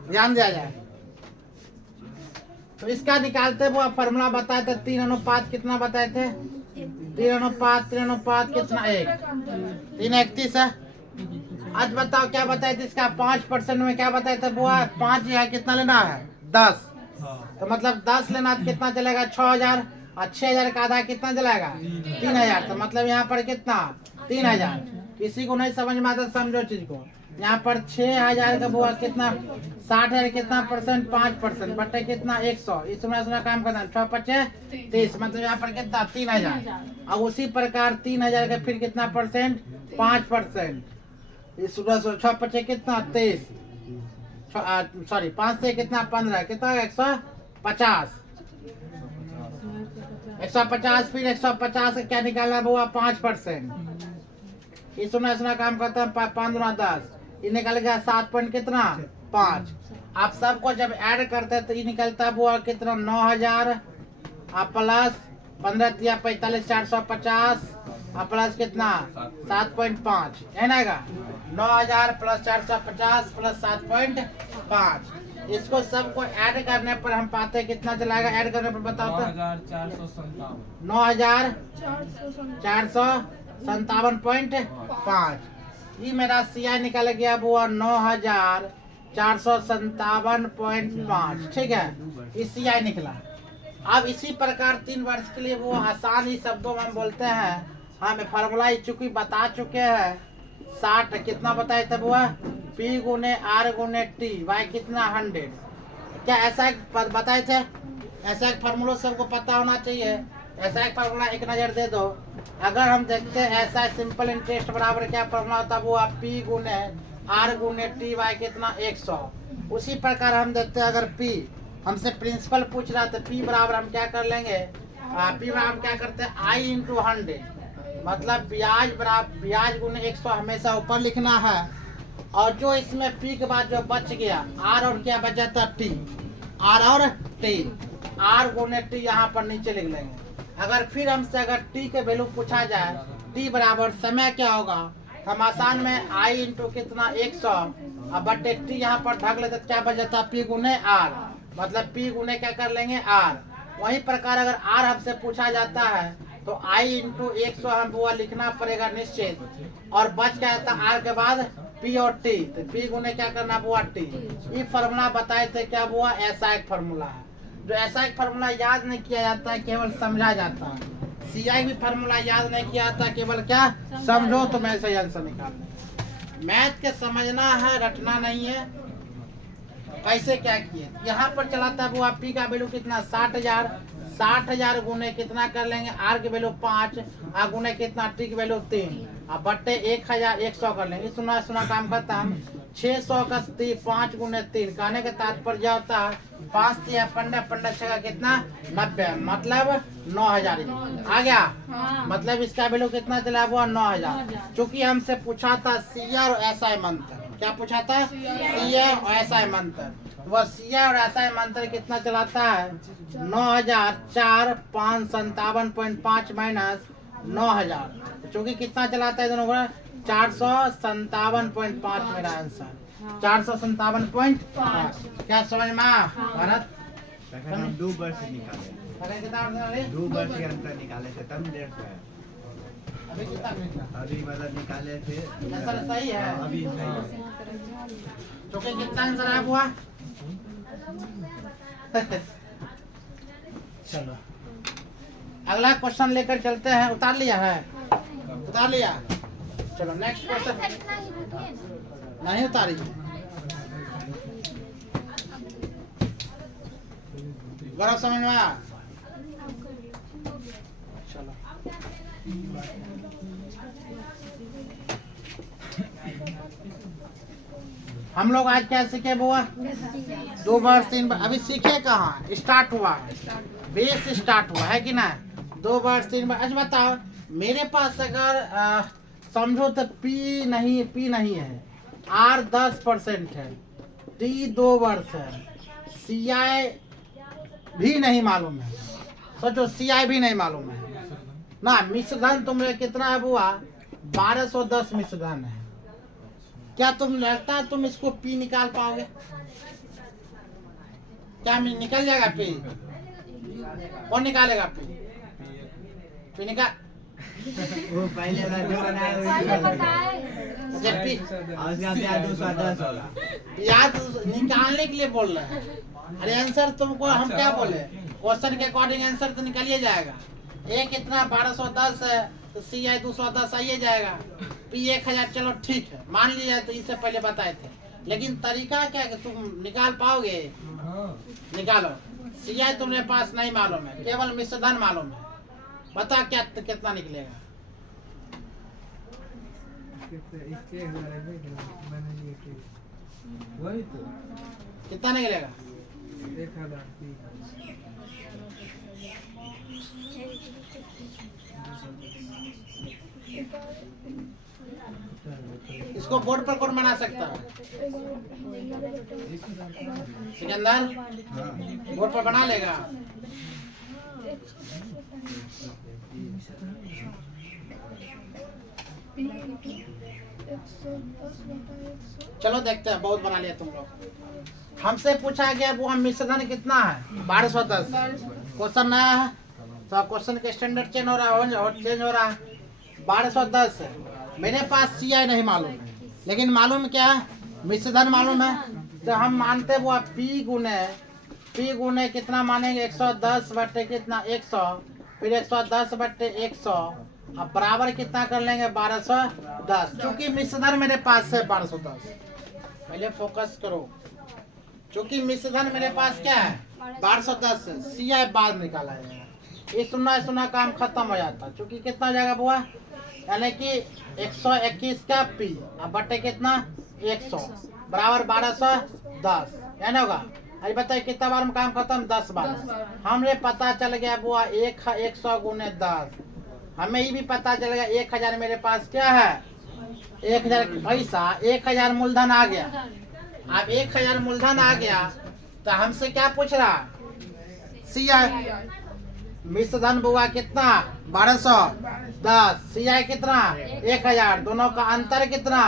ध्यान दिया जाए। तो इसका निकालते वो फॉर्मूला बताए थे 3 अनुपात कितना बताए थे 3 अनुपात कितना 1 331 है। आज बताओ क्या बताए थे इसका 5% में क्या बताए थे वो 5 है कितना लेना है 10। तो मतलब 10 लेना तो कितना चलेगा 6,000 और 6,000 का आधा कितना चलेगा 3,000। तो मतलब यहाँ पर कितना 3,000। किसी को नहीं समझ में आता समझो चीज को। यहाँ पर 6,000 का बुआ कितना 60,000 कितना परसेंट 5% बटे कितना 100। इसमें काम करना 6 5 30 मतलब यहाँ पर कितना 3,000। और उसी प्रकार 3,000 का फिर कितना परसेंट 5%। इस 6 5 कितना 23 सॉरी 5 से कितना 15 कितना 150 फिर 150 का क्या निकाला बुआ 5%। इसमें काम करता है 5 × 10 ये निकल गया 7 पॉइंट कितना 5। आप सबको जब ऐड करते हैं तो ये निकलता है वो कितना 9,000 प्लस 15 × 45 450 प्लस कितना 7.5 है ना 9,000 प्लस 450 प्लस 7.5। इसको सबको ऐड करने पर हम पाते हैं कितना चलाएगा। ऐड करने पर बताओ तो 9,457.5 ये मेरा CI निकल गया वो 9,457.5 ठीक है ये CI निकला। अब इसी प्रकार 3 वर्ष के लिए वो आसान ही शब्दों में हम बोलते हैं हमें फार्मूला चूंकि बता चुके हैं 60 कितना बताए थे वो P × R × T y कितना 100। क्या ऐसा एक बताए थे ऐसा एक फार्मूला सबको पता होना चाहिए। ऐसा एक फार्मूला एक नज़र दे दो। अगर हम देखते हैं ऐसा सिंपल इंटरेस्ट बराबर क्या फार्मूला होता है वो P × R × T y कितना 100। उसी प्रकार हम देखते हैं अगर P हमसे प्रिंसिपल पूछ रहा तो P बराबर हम क्या कर लेंगे P बराबर हम क्या करते हैं I × 100 मतलब ब्याज बराबर ब्याज × 100 हमेशा ऊपर लिखना है। और जो इसमें P के बाद जो बच गया R और क्या बचा था T R और T R × T यहाँ पर नीचे लिख लेंगे। अगर फिर हमसे अगर T के वैल्यू पूछा जाए T बराबर समय क्या होगा हम आसान में I × कितना 100 और बटे T यहाँ पर ढक लेते क्या बच जाता P × R मतलब P × क्या कर लेंगे R। वही प्रकार अगर R हमसे पूछा जाता है तो I × 100 हम वो लिखना पड़ेगा निश्चित। और बच क्या जाता R के बाद P और T तो P × क्या करना बुआ T। ये फार्मूला बताए थे क्या बुआ ऐसा एक फार्मूला है। जो ऐसा एक फार्मूला याद नहीं किया जाता है केवल समझा जाता है। CI भी फार्मूला याद नहीं किया जाता केवल क्या समझो तो मैं सही आंसर निकाल। मैथ के समझना है रटना नहीं है। कैसे क्या किए यहाँ पर चलाता है वो P का वैल्यू कितना 60,000 गुने कितना कर लेंगे R की वैल्यू 5 और गुने कितना T की वैल्यू 3 और बट्टे 1,100 कर लेंगे। सुना काम करता हम 600 का 5 × 3 कहने का तात्पर्य होता है 5 × 15 15 6 कितना 90 मतलब 9,000 आ गया। मतलब इसका वैल्यू कितना चला हुआ 9,000। चूंकि हमसे पूछा था CR और SI मंत्र क्या पूछा था CR और SI मंत्र वह CR और SI मंत्र कितना चलाता है 9,457.5 माइनस 9,000 चूंकि कितना चलाता है दोनों को 457.5 मेरा आंसर 457.5। क्या समझ में भारत हम 2 वर्ष निकाले 2 वर्ष के अंतर निकाले थे तब 150 है। अभी कितना मिला अभी मतलब निकाले थे आंसर सही है अभी सही है। चूंकि कितना आंसर आया हुआ चलो अगला क्वेश्चन लेकर चलते हैं। उतार लिया है? उतार लिया? चलो नेक्स्ट क्वेश्चन। इतना ही रुकिए ना। नहीं उतारी? गौरव समझ में आया? चलो हम लोग आज क्या सीखे बुआ? 2 बार 3 बार। अभी सीखे कहाँ? स्टार्ट हुआ है, बेस स्टार्ट हुआ है कि ना? 2 बार 3 बार। अच्छा बताओ, मेरे पास अगर समझो तो पी नहीं है, आर 10% है, टी 2 वर्ष है, सी आई भी नहीं मालूम है। सोचो सी आई भी नहीं मालूम है ना। मिश्रधन तुम्हें कितना है बुआ? 1210 मिश्रधन है। क्या तुम लगता है तुम इसको पी निकाल पाओगे? क्या निकल जाएगा पी? कौन निकालेगा पी? पी निकाल। वो पहले वाला जो बनाया पहले वही बताए। जब पी और उसका ब्याज 210 होगा। याद निकालने के लिए बोल रहे हैं। अरे आंसर तुमको हम क्या बोले? क्वेश्चन के अकॉर्डिंग आंसर तो निकलिए जाएगा। ए कितना 1210 है तो सी आई 210 आइए जाएगा। पी 1000 चलो ठीक है मान लिया, तो इससे पहले बताए थे। लेकिन तरीका क्या है कि तुम निकाल पाओगे? निकालो। सी आई तुम्हारे पास नहीं मालूम है, केवल मिश्रधन मालूम है। बता क्या कितना निकलेगा? वही तो कितना निकलेगा? 1000 इसको बोर्ड पर कौन बना सकता है? सिकंदर बोर्ड पर बना लेगा? चलो देखते हैं, बहुत बना लिया तुम लोग। हमसे पूछा गया वो हम मिश्रधन कितना है? 1210। क्वेश्चन नया है तो क्वेश्चन के स्टैंडर्ड चेंज हो रहा है। 1210 है। मेरे पास सी आई नहीं मालूम है, लेकिन मालूम क्या है? मिश्रधन मालूम है। तो हम मानते वो पी गुने कितना मानेंगे? 110 बटे कितना? 100, फिर 110 बटे 100, अब बराबर कितना कर लेंगे? 1210। चूंकि मिश्रधन मेरे पास है 1210, पहले फोकस करो। चूंकि मिश्रधन मेरे पास क्या है? 1210 है। सी आई बाद निकाला जाएगा। ये सुना काम खत्म हो जाता। चूंकि कितना हो जाएगा बुआ? यानी कि 121 का पी अब बटे कितना? 100 बराबर 1210 यानी होगा। अरे बताइए कितना बार में काम खत्म? 10 बार। हमें पता चल गया बुआ 100 गुने 10। हमें ये भी पता चल गया 1000 मेरे पास क्या है? 1000 पैसा, 1000 मूलधन आ गया। अब 1000 मूलधन आ गया तो हमसे क्या पूछ रहा? सी आई। मिश्रधन बुआ कितना? 1210। सी आई कितना? 1000। दोनों का अंतर कितना?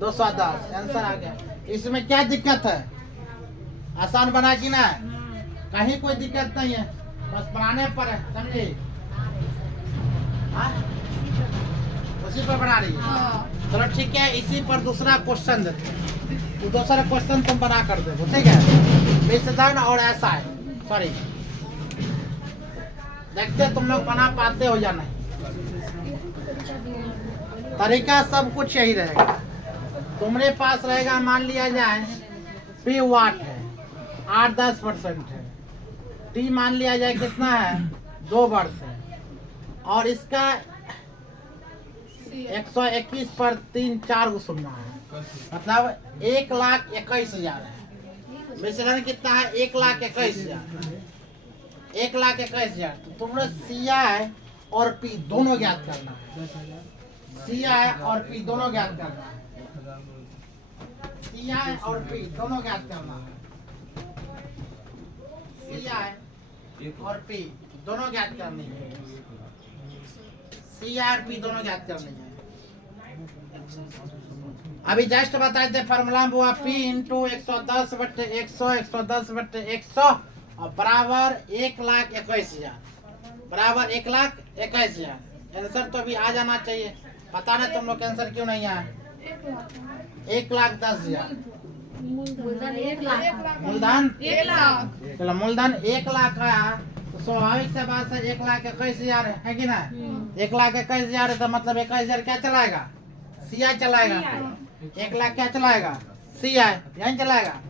210। आंसर आ गया। इसमें क्या दिक्कत है? आसान बना कि ना? कहीं कोई दिक्कत नहीं है, बस बनाने पर है, समझे? हाँ? उसी पर बना रही है। चलो ठीक है, इसी पर दूसरा क्वेश्चन देते हैं। तो दूसरा क्वेश्चन तुम बना कर दो, ठीक है? मिश्रधन और ऐसा है, सॉरी, देखते तुम लोग बना पाते हो या नहीं। तरीका सब कुछ यही रहेगा। तुम्हारे पास रहेगा, मान लिया जाए पी वाट है, 8-10% है। टी मान लिया जाए कितना है? 2 वर्ष है। और इसका 121 पर 3-4 को सुनना है, मतलब 1,21,000 है। मिश्रण कितना है? 1,21,000। 1,21,000। तो तुम्हें सी आई और पी दोनों ज्ञात करना है। सी आई और पी दोनों ज्ञात करना है। सी आई और पी दोनों ज्ञात करना है। सी आई और पी दोनों ज्ञात करनी है। सी आई और पी दोनों ज्ञात करनी है। अभी जस्ट बताए थे फार्मूला हुआ पी इंटू 110 बटे 100, 110 बटे 100 और बराबर 1,21,000, बराबर 1,21,000। आंसर तो अभी आ जाना चाहिए। पता नहीं तुम लोग आंसर क्यों नहीं आया? 1,10,000। मूलधन 1 लाख। मूलधन 1 लाख। चलो मूलधन 1 लाख है तो स्वाभाविक से बात है 1,21,000 है कि ना? 1,21,000 है तो मतलब 21,000 क्या चलाएगा? CI चलाएगा। 1 लाख क्या चलाएगा? CI यही चलाएगा।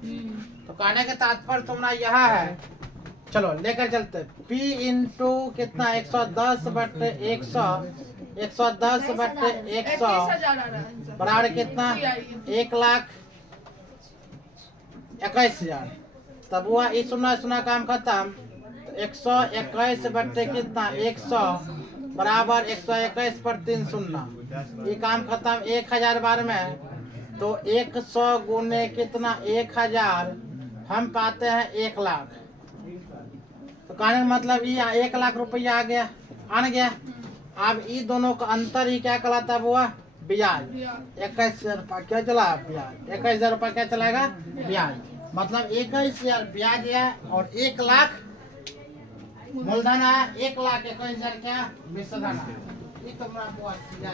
तो कहने के तात्पर्य तुम्हारा यह है, चलो लेकर चलते P इंटू कितना 110/100 110/100 21,000 आ रहा है आंसर। बराबर कितना 1,21,000। तब हुआ इस सुना काम खत्म। 121 कितना 100 बराबर 121 पर 3 शून्य। ये काम खत्म 1000 बार में। तो 100 गुने कितना 1000 हम पाते हैं 1 लाख। तो कहने का मतलब ये 1 लाख रुपया आ गया आन गया। अब ये दोनों का अंतर ही क्या कहलाता है हुआ? ब्याज। 21,000 रुपया क्या चला? ब्याज। 21,000 रुपया क्या चलाएगा? ब्याज। मतलब 21,000 ब्याज है और 1 लाख मूलधन है। 1,21,000 क्या विशधन है। ये तो मेरा बहुत सीधा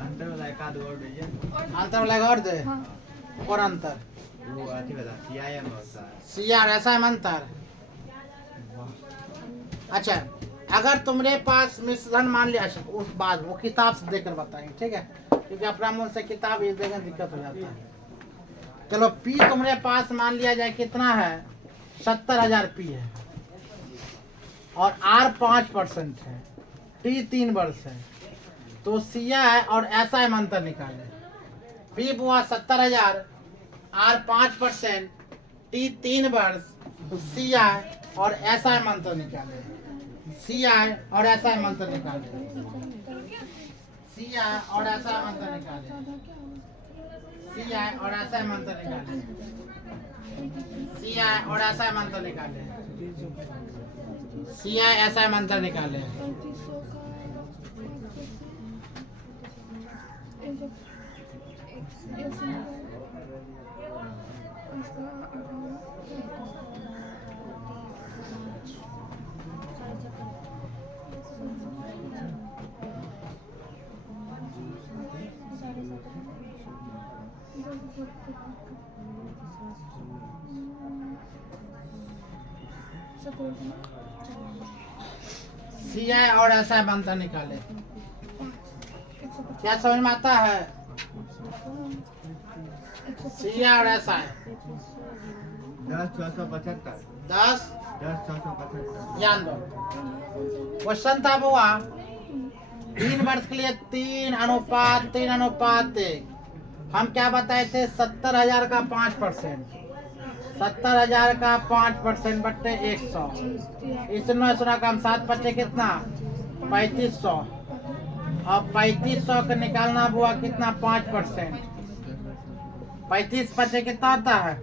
अंतर वाला एक आध और दीजिए। अंतर वाला और दे और अंतर वो अथी वाला CIM होता है। CR ऐसा है अंतर। अच्छा अगर तुम्हारे पास मिश्रण मान लिया उस बात वो किताब से देकर बताएंगे ठीक है, क्योंकि अपना मुंह से किताब ये देखने दिक्कत हो जाता है। चलो P तुम्हारे पास मान लिया जाए कितना है 70,000 P है और R 5% है, T 3 वर्ष है। तो CI और SI अंतर निकाले। P हुआ 70,000 R 5% T 3 वर्ष। तो CI और SI अंतर निकाले। CI और SI अंतर निकाले। CI और SI अंतर निकाले। CI और SI अंतर निकाले। CI और SI अंतर निकाले। CI SI अंतर निकाले। CI और SI अंतर निकाले। क्या समझ में आता है? CI और SI 10,675 10 10,675 ध्यान दो। क्वेश्चन था हुआ 3 वर्ष के लिए 3:1 हम क्या बताए थे 70,000 का 5%। 70,000 का 5% बट्टे 100 इसमें सुना काम 7 बच्चे कितना 3500। अब 3500 का निकालना हुआ कितना 5%। 35 बच्चे कितना होता है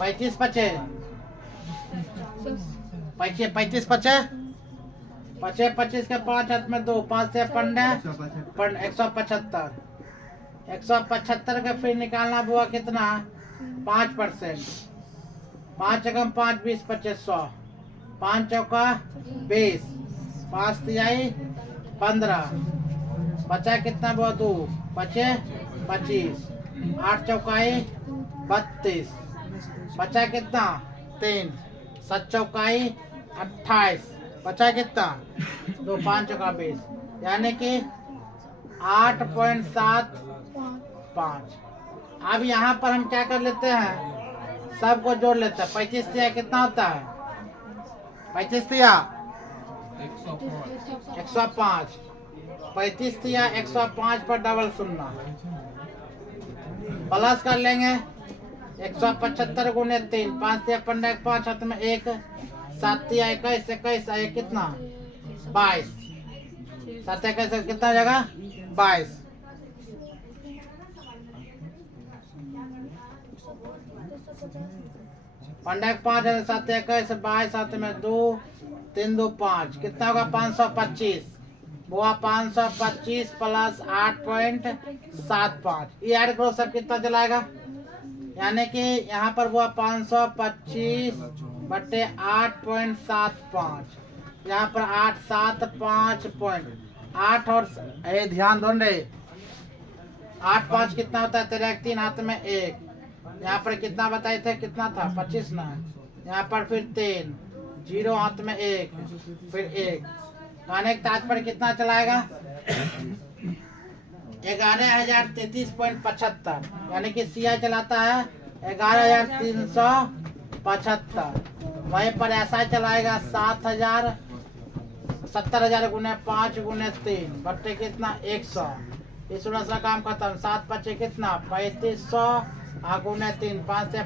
35 बच्चे 25 बच्चे 25 के 5 हाथ में 2 5 से 15 175। 175 का फिर निकालना हुआ कितना 5%। 5 एकम 5 20 2500। 5 चौका 20 5 तिहाई 15 बचा कितना हुआ 2 बचे 25 8 चौकाई 32 बचा कितना 3 7 चौकाई 28 बचा कितना 2 5 चौका 20 यानी कि 8.75। अब यहाँ पर हम क्या कर लेते हैं सबको जोड़ लेते हैं। 25 तिया कितना होता है 25 तिया 105। 35 तिया 105 पर डबल शून्य प्लस कर लेंगे 175 गुने 3 5 तिया 15 5 हाथ में 1 7 तिया 21 21 आए कितना 22 7 21 कितना हो जाएगा 22। 15 5 7 21 22 7 में 2 3 2 5 कितना होगा 525। वो 525 प्लस 8.75 ये ऐड करो सब कितना चलाएगा यानी कि यहाँ पर वो 525 बटे 8.75 यहाँ पर 875 8 और ध्यान दो रे, 8 5 कितना होता है तेरा? 3 हाथ में 1। यहाँ पर कितना बताए थे? कितना था? 25 ना। यहाँ पर फिर 3, 0 हाथ में 1, फिर 1। कहने के तात्पर्य कितना चलाएगा? 11,033.75, यानी कि सीआई चलाता है 11,375। वहीं पर ऐसा चलाएगा 70,000 गुने 5 गुने 3 बट्टे कितना? 100। इस से काम खत्म। 7 बच्चे कितना? 3500 गुने 3, 5 से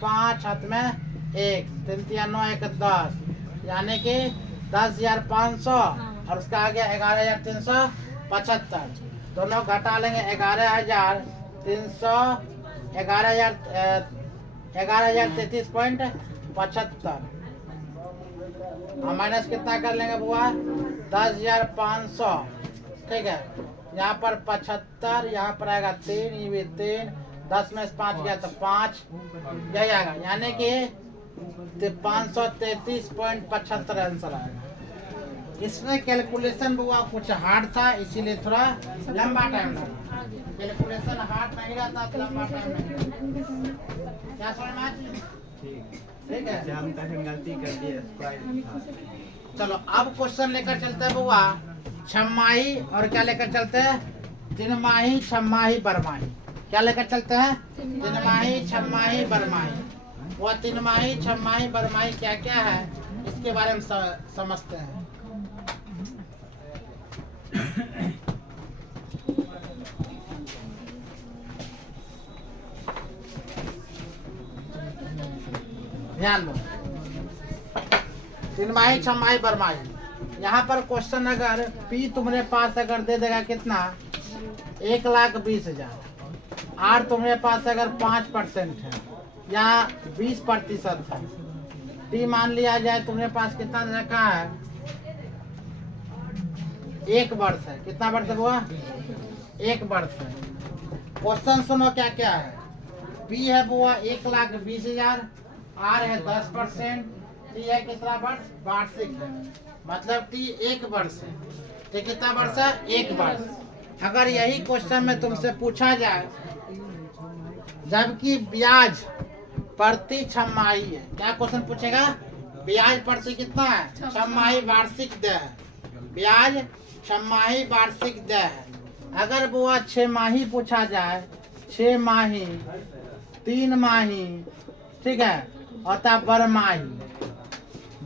5 हाथ में 1, 3 3 9 1 10, यानी कि 10,500 और उसका आ गया 11,375। दोनों घटा लेंगे 11,33.75 और माइनस कितना कर लेंगे बुआ? 10,500। ठीक है, यहाँ पर 75, यहाँ पर आएगा 3, ये भी 3, 10 में से 5 गया तो 5 यही आएगा, यानी कि 533.75 आंसर आएगा। इसमें कैलकुलेशन बुआ कुछ हार्ड था, इसीलिए थोड़ा लंबा टाइम लगा। कैलकुलेशन हार्ड नहीं रहता तो लंबा टाइम नहीं लगता। क्या समझ में? ठीक है, हम कहीं गलती कर दी। चलो अब क्वेश्चन लेकर चलते हैं बुआ, छमाही और क्या लेकर चलते हैं? तिमाही, छमाही, बरमाही। क्या लेकर चलते हैं? तिमाही, छमाही, बरमाही। वो तिमाही, छमाही, बरमाही क्या क्या है इसके बारे में समझते हैं। ध्यान दो, तिमाही, छमाही, बरमाही। यहाँ पर क्वेश्चन अगर पी तुम्हारे पास अगर दे देगा कितना? 1,20,000। आर तुम्हारे पास अगर 5% है या 20% है, टी मान लिया जाए तुम्हारे पास कितना रखा है? 1 वर्ष है। कितना वर्ष है बुआ? 1 वर्ष है। क्वेश्चन सुनो क्या क्या है। पी है बुआ 1,20,000, आर है 10%, टी है कितना वर्ष? वार्षिक है, मतलब टी 1 वर्ष है। टी कितना वर्ष है? 1 वर्ष। अगर यही क्वेश्चन में तुमसे पूछा जाए जबकि ब्याज प्रति छमाही है, क्या क्वेश्चन पूछेगा? ब्याज प्रति कितना है? छमाही वार्षिक दे है, ब्याज छमाही वार्षिक दे है। अगर बुआ 6 माही पूछा जाए, 6 माही, 3 माही, ठीक है, और तब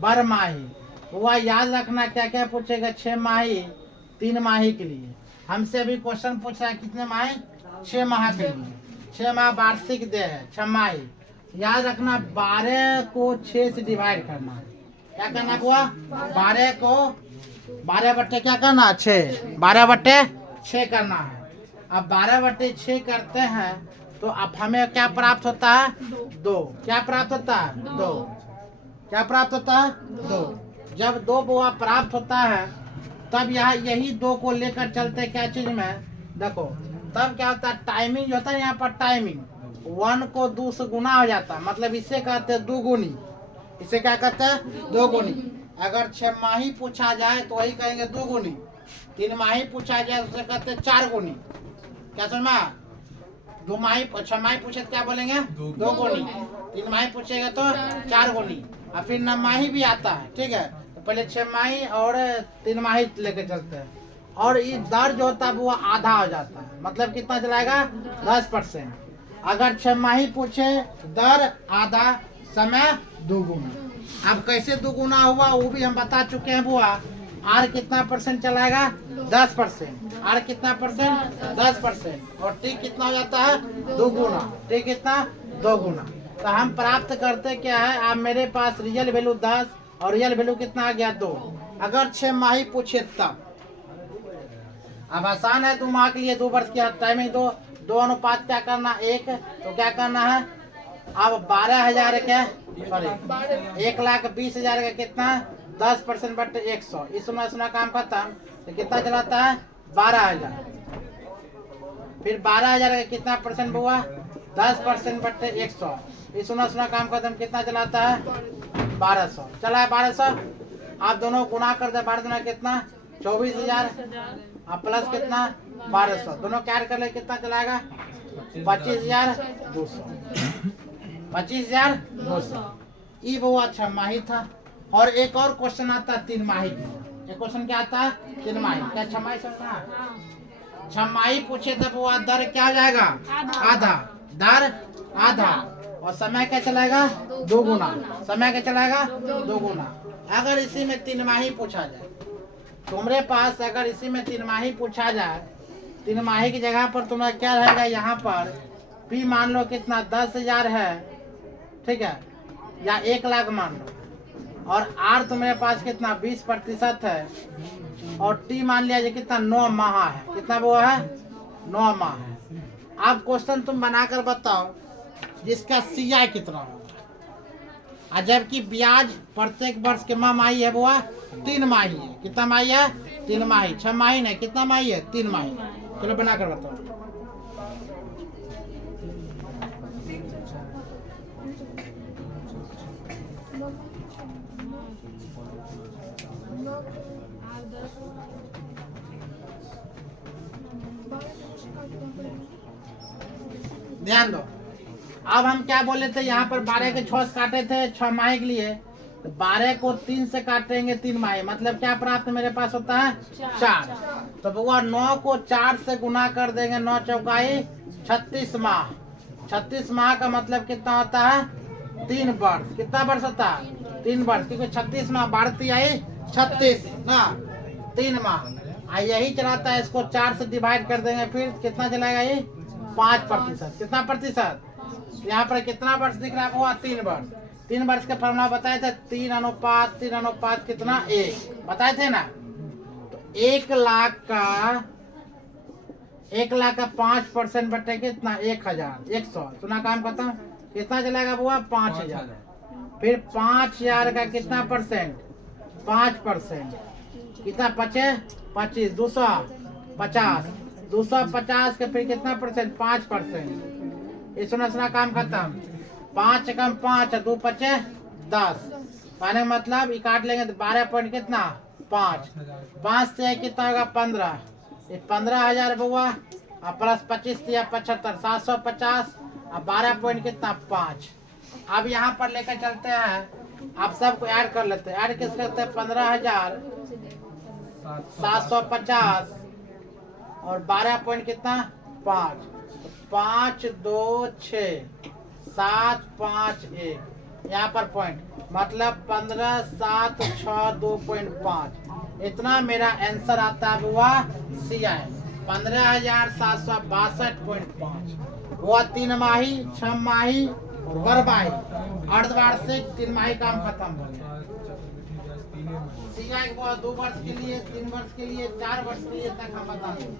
बरमाही। बुआ याद रखना क्या क्या पूछेगा 6 माही 3 माही के लिए। हमसे भी क्वेश्चन पूछ रहा है कितने माही? 6 माह के लिए। 6 माह वार्षिक दे है, छमाही। याद रखना 12 को 6 से डिवाइड करना। क्या करना बुआ? 12 को 12 बट्टे क्या करना? 6, 12 बट्टे 6 करना है। अब 12 बट्टे 6 करते हैं तो अब हमें क्या प्राप्त होता है? 2। क्या प्राप्त होता है? 2। क्या प्राप्त होता है? 2। जब 2 बुआ प्राप्त होता है तब यहाँ यही 2 को लेकर चलते क्या चीज में? देखो तब क्या होता है? टाइमिंग जो होता है यहाँ पर, टाइमिंग 1 को 2 से गुना हो जाता है, मतलब इसे कहते हैं दुगुनी। इसे क्या कहते हैं? दोगुनी। अगर 6 माही पूछा जाए तो वही कहेंगे दुगुनी। 3 माही पूछा जाए तो उसे कहते हैं 4 गुनी। क्या समझ? 2 माही 6 माही पूछे तो क्या बोलेंगे? 2 गुनी। 3 माही पूछेगा तो 4 गुनी। और फिर 9 माही भी आता है, ठीक है। तो पहले 6 माही और 3 माही लेके चलते हैं, और ये दर जो होता है वो आधा हो जाता है, मतलब कितना चलाएगा? 10%। अगर 6 माही पूछे दर आधा, समय दुगुना। अब कैसे दुगुना हुआ वो भी हम बता चुके हैं बुआ। आर कितना % चलाएगा? 10%। आर कितना %? 10%। और टी कितना हो जाता है? दुगुना। टी कितना? 2 गुना। तो हम प्राप्त करते क्या है? अब मेरे पास रियल वैल्यू 10 और रियल वैल्यू कितना आ गया? 2। अगर 6 माही पूछे तब, अब आसान है 2 माह के लिए 2 वर्ष की टाइमिंग। 2 अनुपात क्या करना? 1। तो क्या करना है? अब 12,000 क्या? सॉरी 1,20,000 का कितना? 10% बटे 100। इस सुना काम खत्म। तो कितना चलाता है? 12,000। फिर 12,000 का कितना % हुआ? 10% बटे 100। इस सुना काम खत्म। कितना चलाता है? 1200। चला है 1200। आप दोनों गुणा कर दे, 12 गुना कितना? 24,000 प्लस कितना 1200, दोनों क्या कर ले कितना चलाएगा 25,200 25,200। ये वो छमाही था। और एक और क्वेश्चन आता है 3 माही। एक क्वेश्चन क्या आता है 3 माही। क्या छमाही समझना? छमाही पूछे तब वो दर क्या हो जाएगा आधा, दर आधा, और समय क्या चलाएगा 2 गुना, समय क्या चलाएगा 2 गुना। अगर इसी में 3 माही पूछा जाए, तुम्हारे पास अगर इसी में 3 माही पूछा जाए, 3 माही की जगह पर तुम्हारा क्या रहेगा, यहाँ पर P मान लो कितना 10,000 है, ठीक है, या 1 लाख मान लो, और R तुम्हारे पास कितना 20% है, और T मान लिया जो कितना 9 माह है, कितना वो है 9 माह है। अब क्वेश्चन तुम बनाकर बताओ जिसका CI कितना होगा, और जबकि ब्याज प्रत्येक वर्ष के माही है वो 3 माही है। कितना माही है 3 माही, 6 माही नहीं, कितना माही है 3 माही। चलो बनाकर बताओ। ध्यान दो, अब हम क्या बोले थे, यहाँ पर 12 के 6 काटे थे 6 माही के लिए, तो 12 को 3 से काटेंगे 3 माही, मतलब क्या प्राप्त मेरे पास होता है 4। तो वो 9 को 4 से गुना कर देंगे, 9 चौकाई 36 माह। 36 माह का मतलब कितना होता है 3 वर्ष। कितना वर्ष होता है 3 वर्ष, क्योंकि 36 माह बढ़ती आई 36 ना 3 माह। यही चलाता है, इसको 4 से डिवाइड कर देंगे, फिर कितना चलाएगा ये 5%। कितना प्रतिशत, यहाँ पर कितना वर्ष दिख रहा है वो 3 वर्ष। 3 वर्ष का फॉर्मूला बताए थे 3 अनुपात कितना 1 बताए थे ना। तो 1 लाख का 5% बटे कितना 1,100। सुना काम खत्म। कितना चलेगा वो 5,000। फिर 5,000 का कितना परसेंट 5%, कितना बचे 25, 250 250 के फिर कितना परसेंट 5%। ये सुना काम खत्म। 5 कम 5 2 पचे 10, पाने मतलब ये काट लेंगे तो 12 पॉइंट कितना 5 से कितना होगा 15। ये 15,000 हुआ, और प्लस 25 दिया 75, 750, और 12 पॉइंट कितना 5। अब यहाँ पर लेकर चलते हैं, आप सबको ऐड कर लेते हैं। ऐड किस करते हैं 15,750 और 12 पॉइंट कितना 5, 5 2 6 7 5 1, यहाँ पर पॉइंट मतलब 15 7 6 2.5। इतना मेरा आंसर आता हुआ CI 15,762.5। वो 3 माही 6 माही और वर्षमाही अर्धवार्षिक 3 माही काम खत्म हो गया। CI को 2 वर्ष के लिए 3 वर्ष के लिए 4 वर्ष के लिए तक हम बता दें।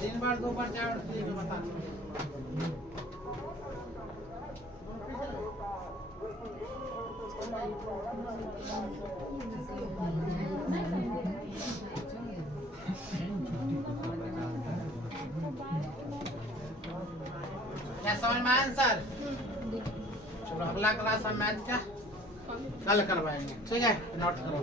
3 वर्ष 2 वर्ष 4 वर्ष के लिए बता दें। क्या समझ में आया सर? चलो अगला क्लास हम मैथ का कल करवाएंगे, ठीक है, नोट करो।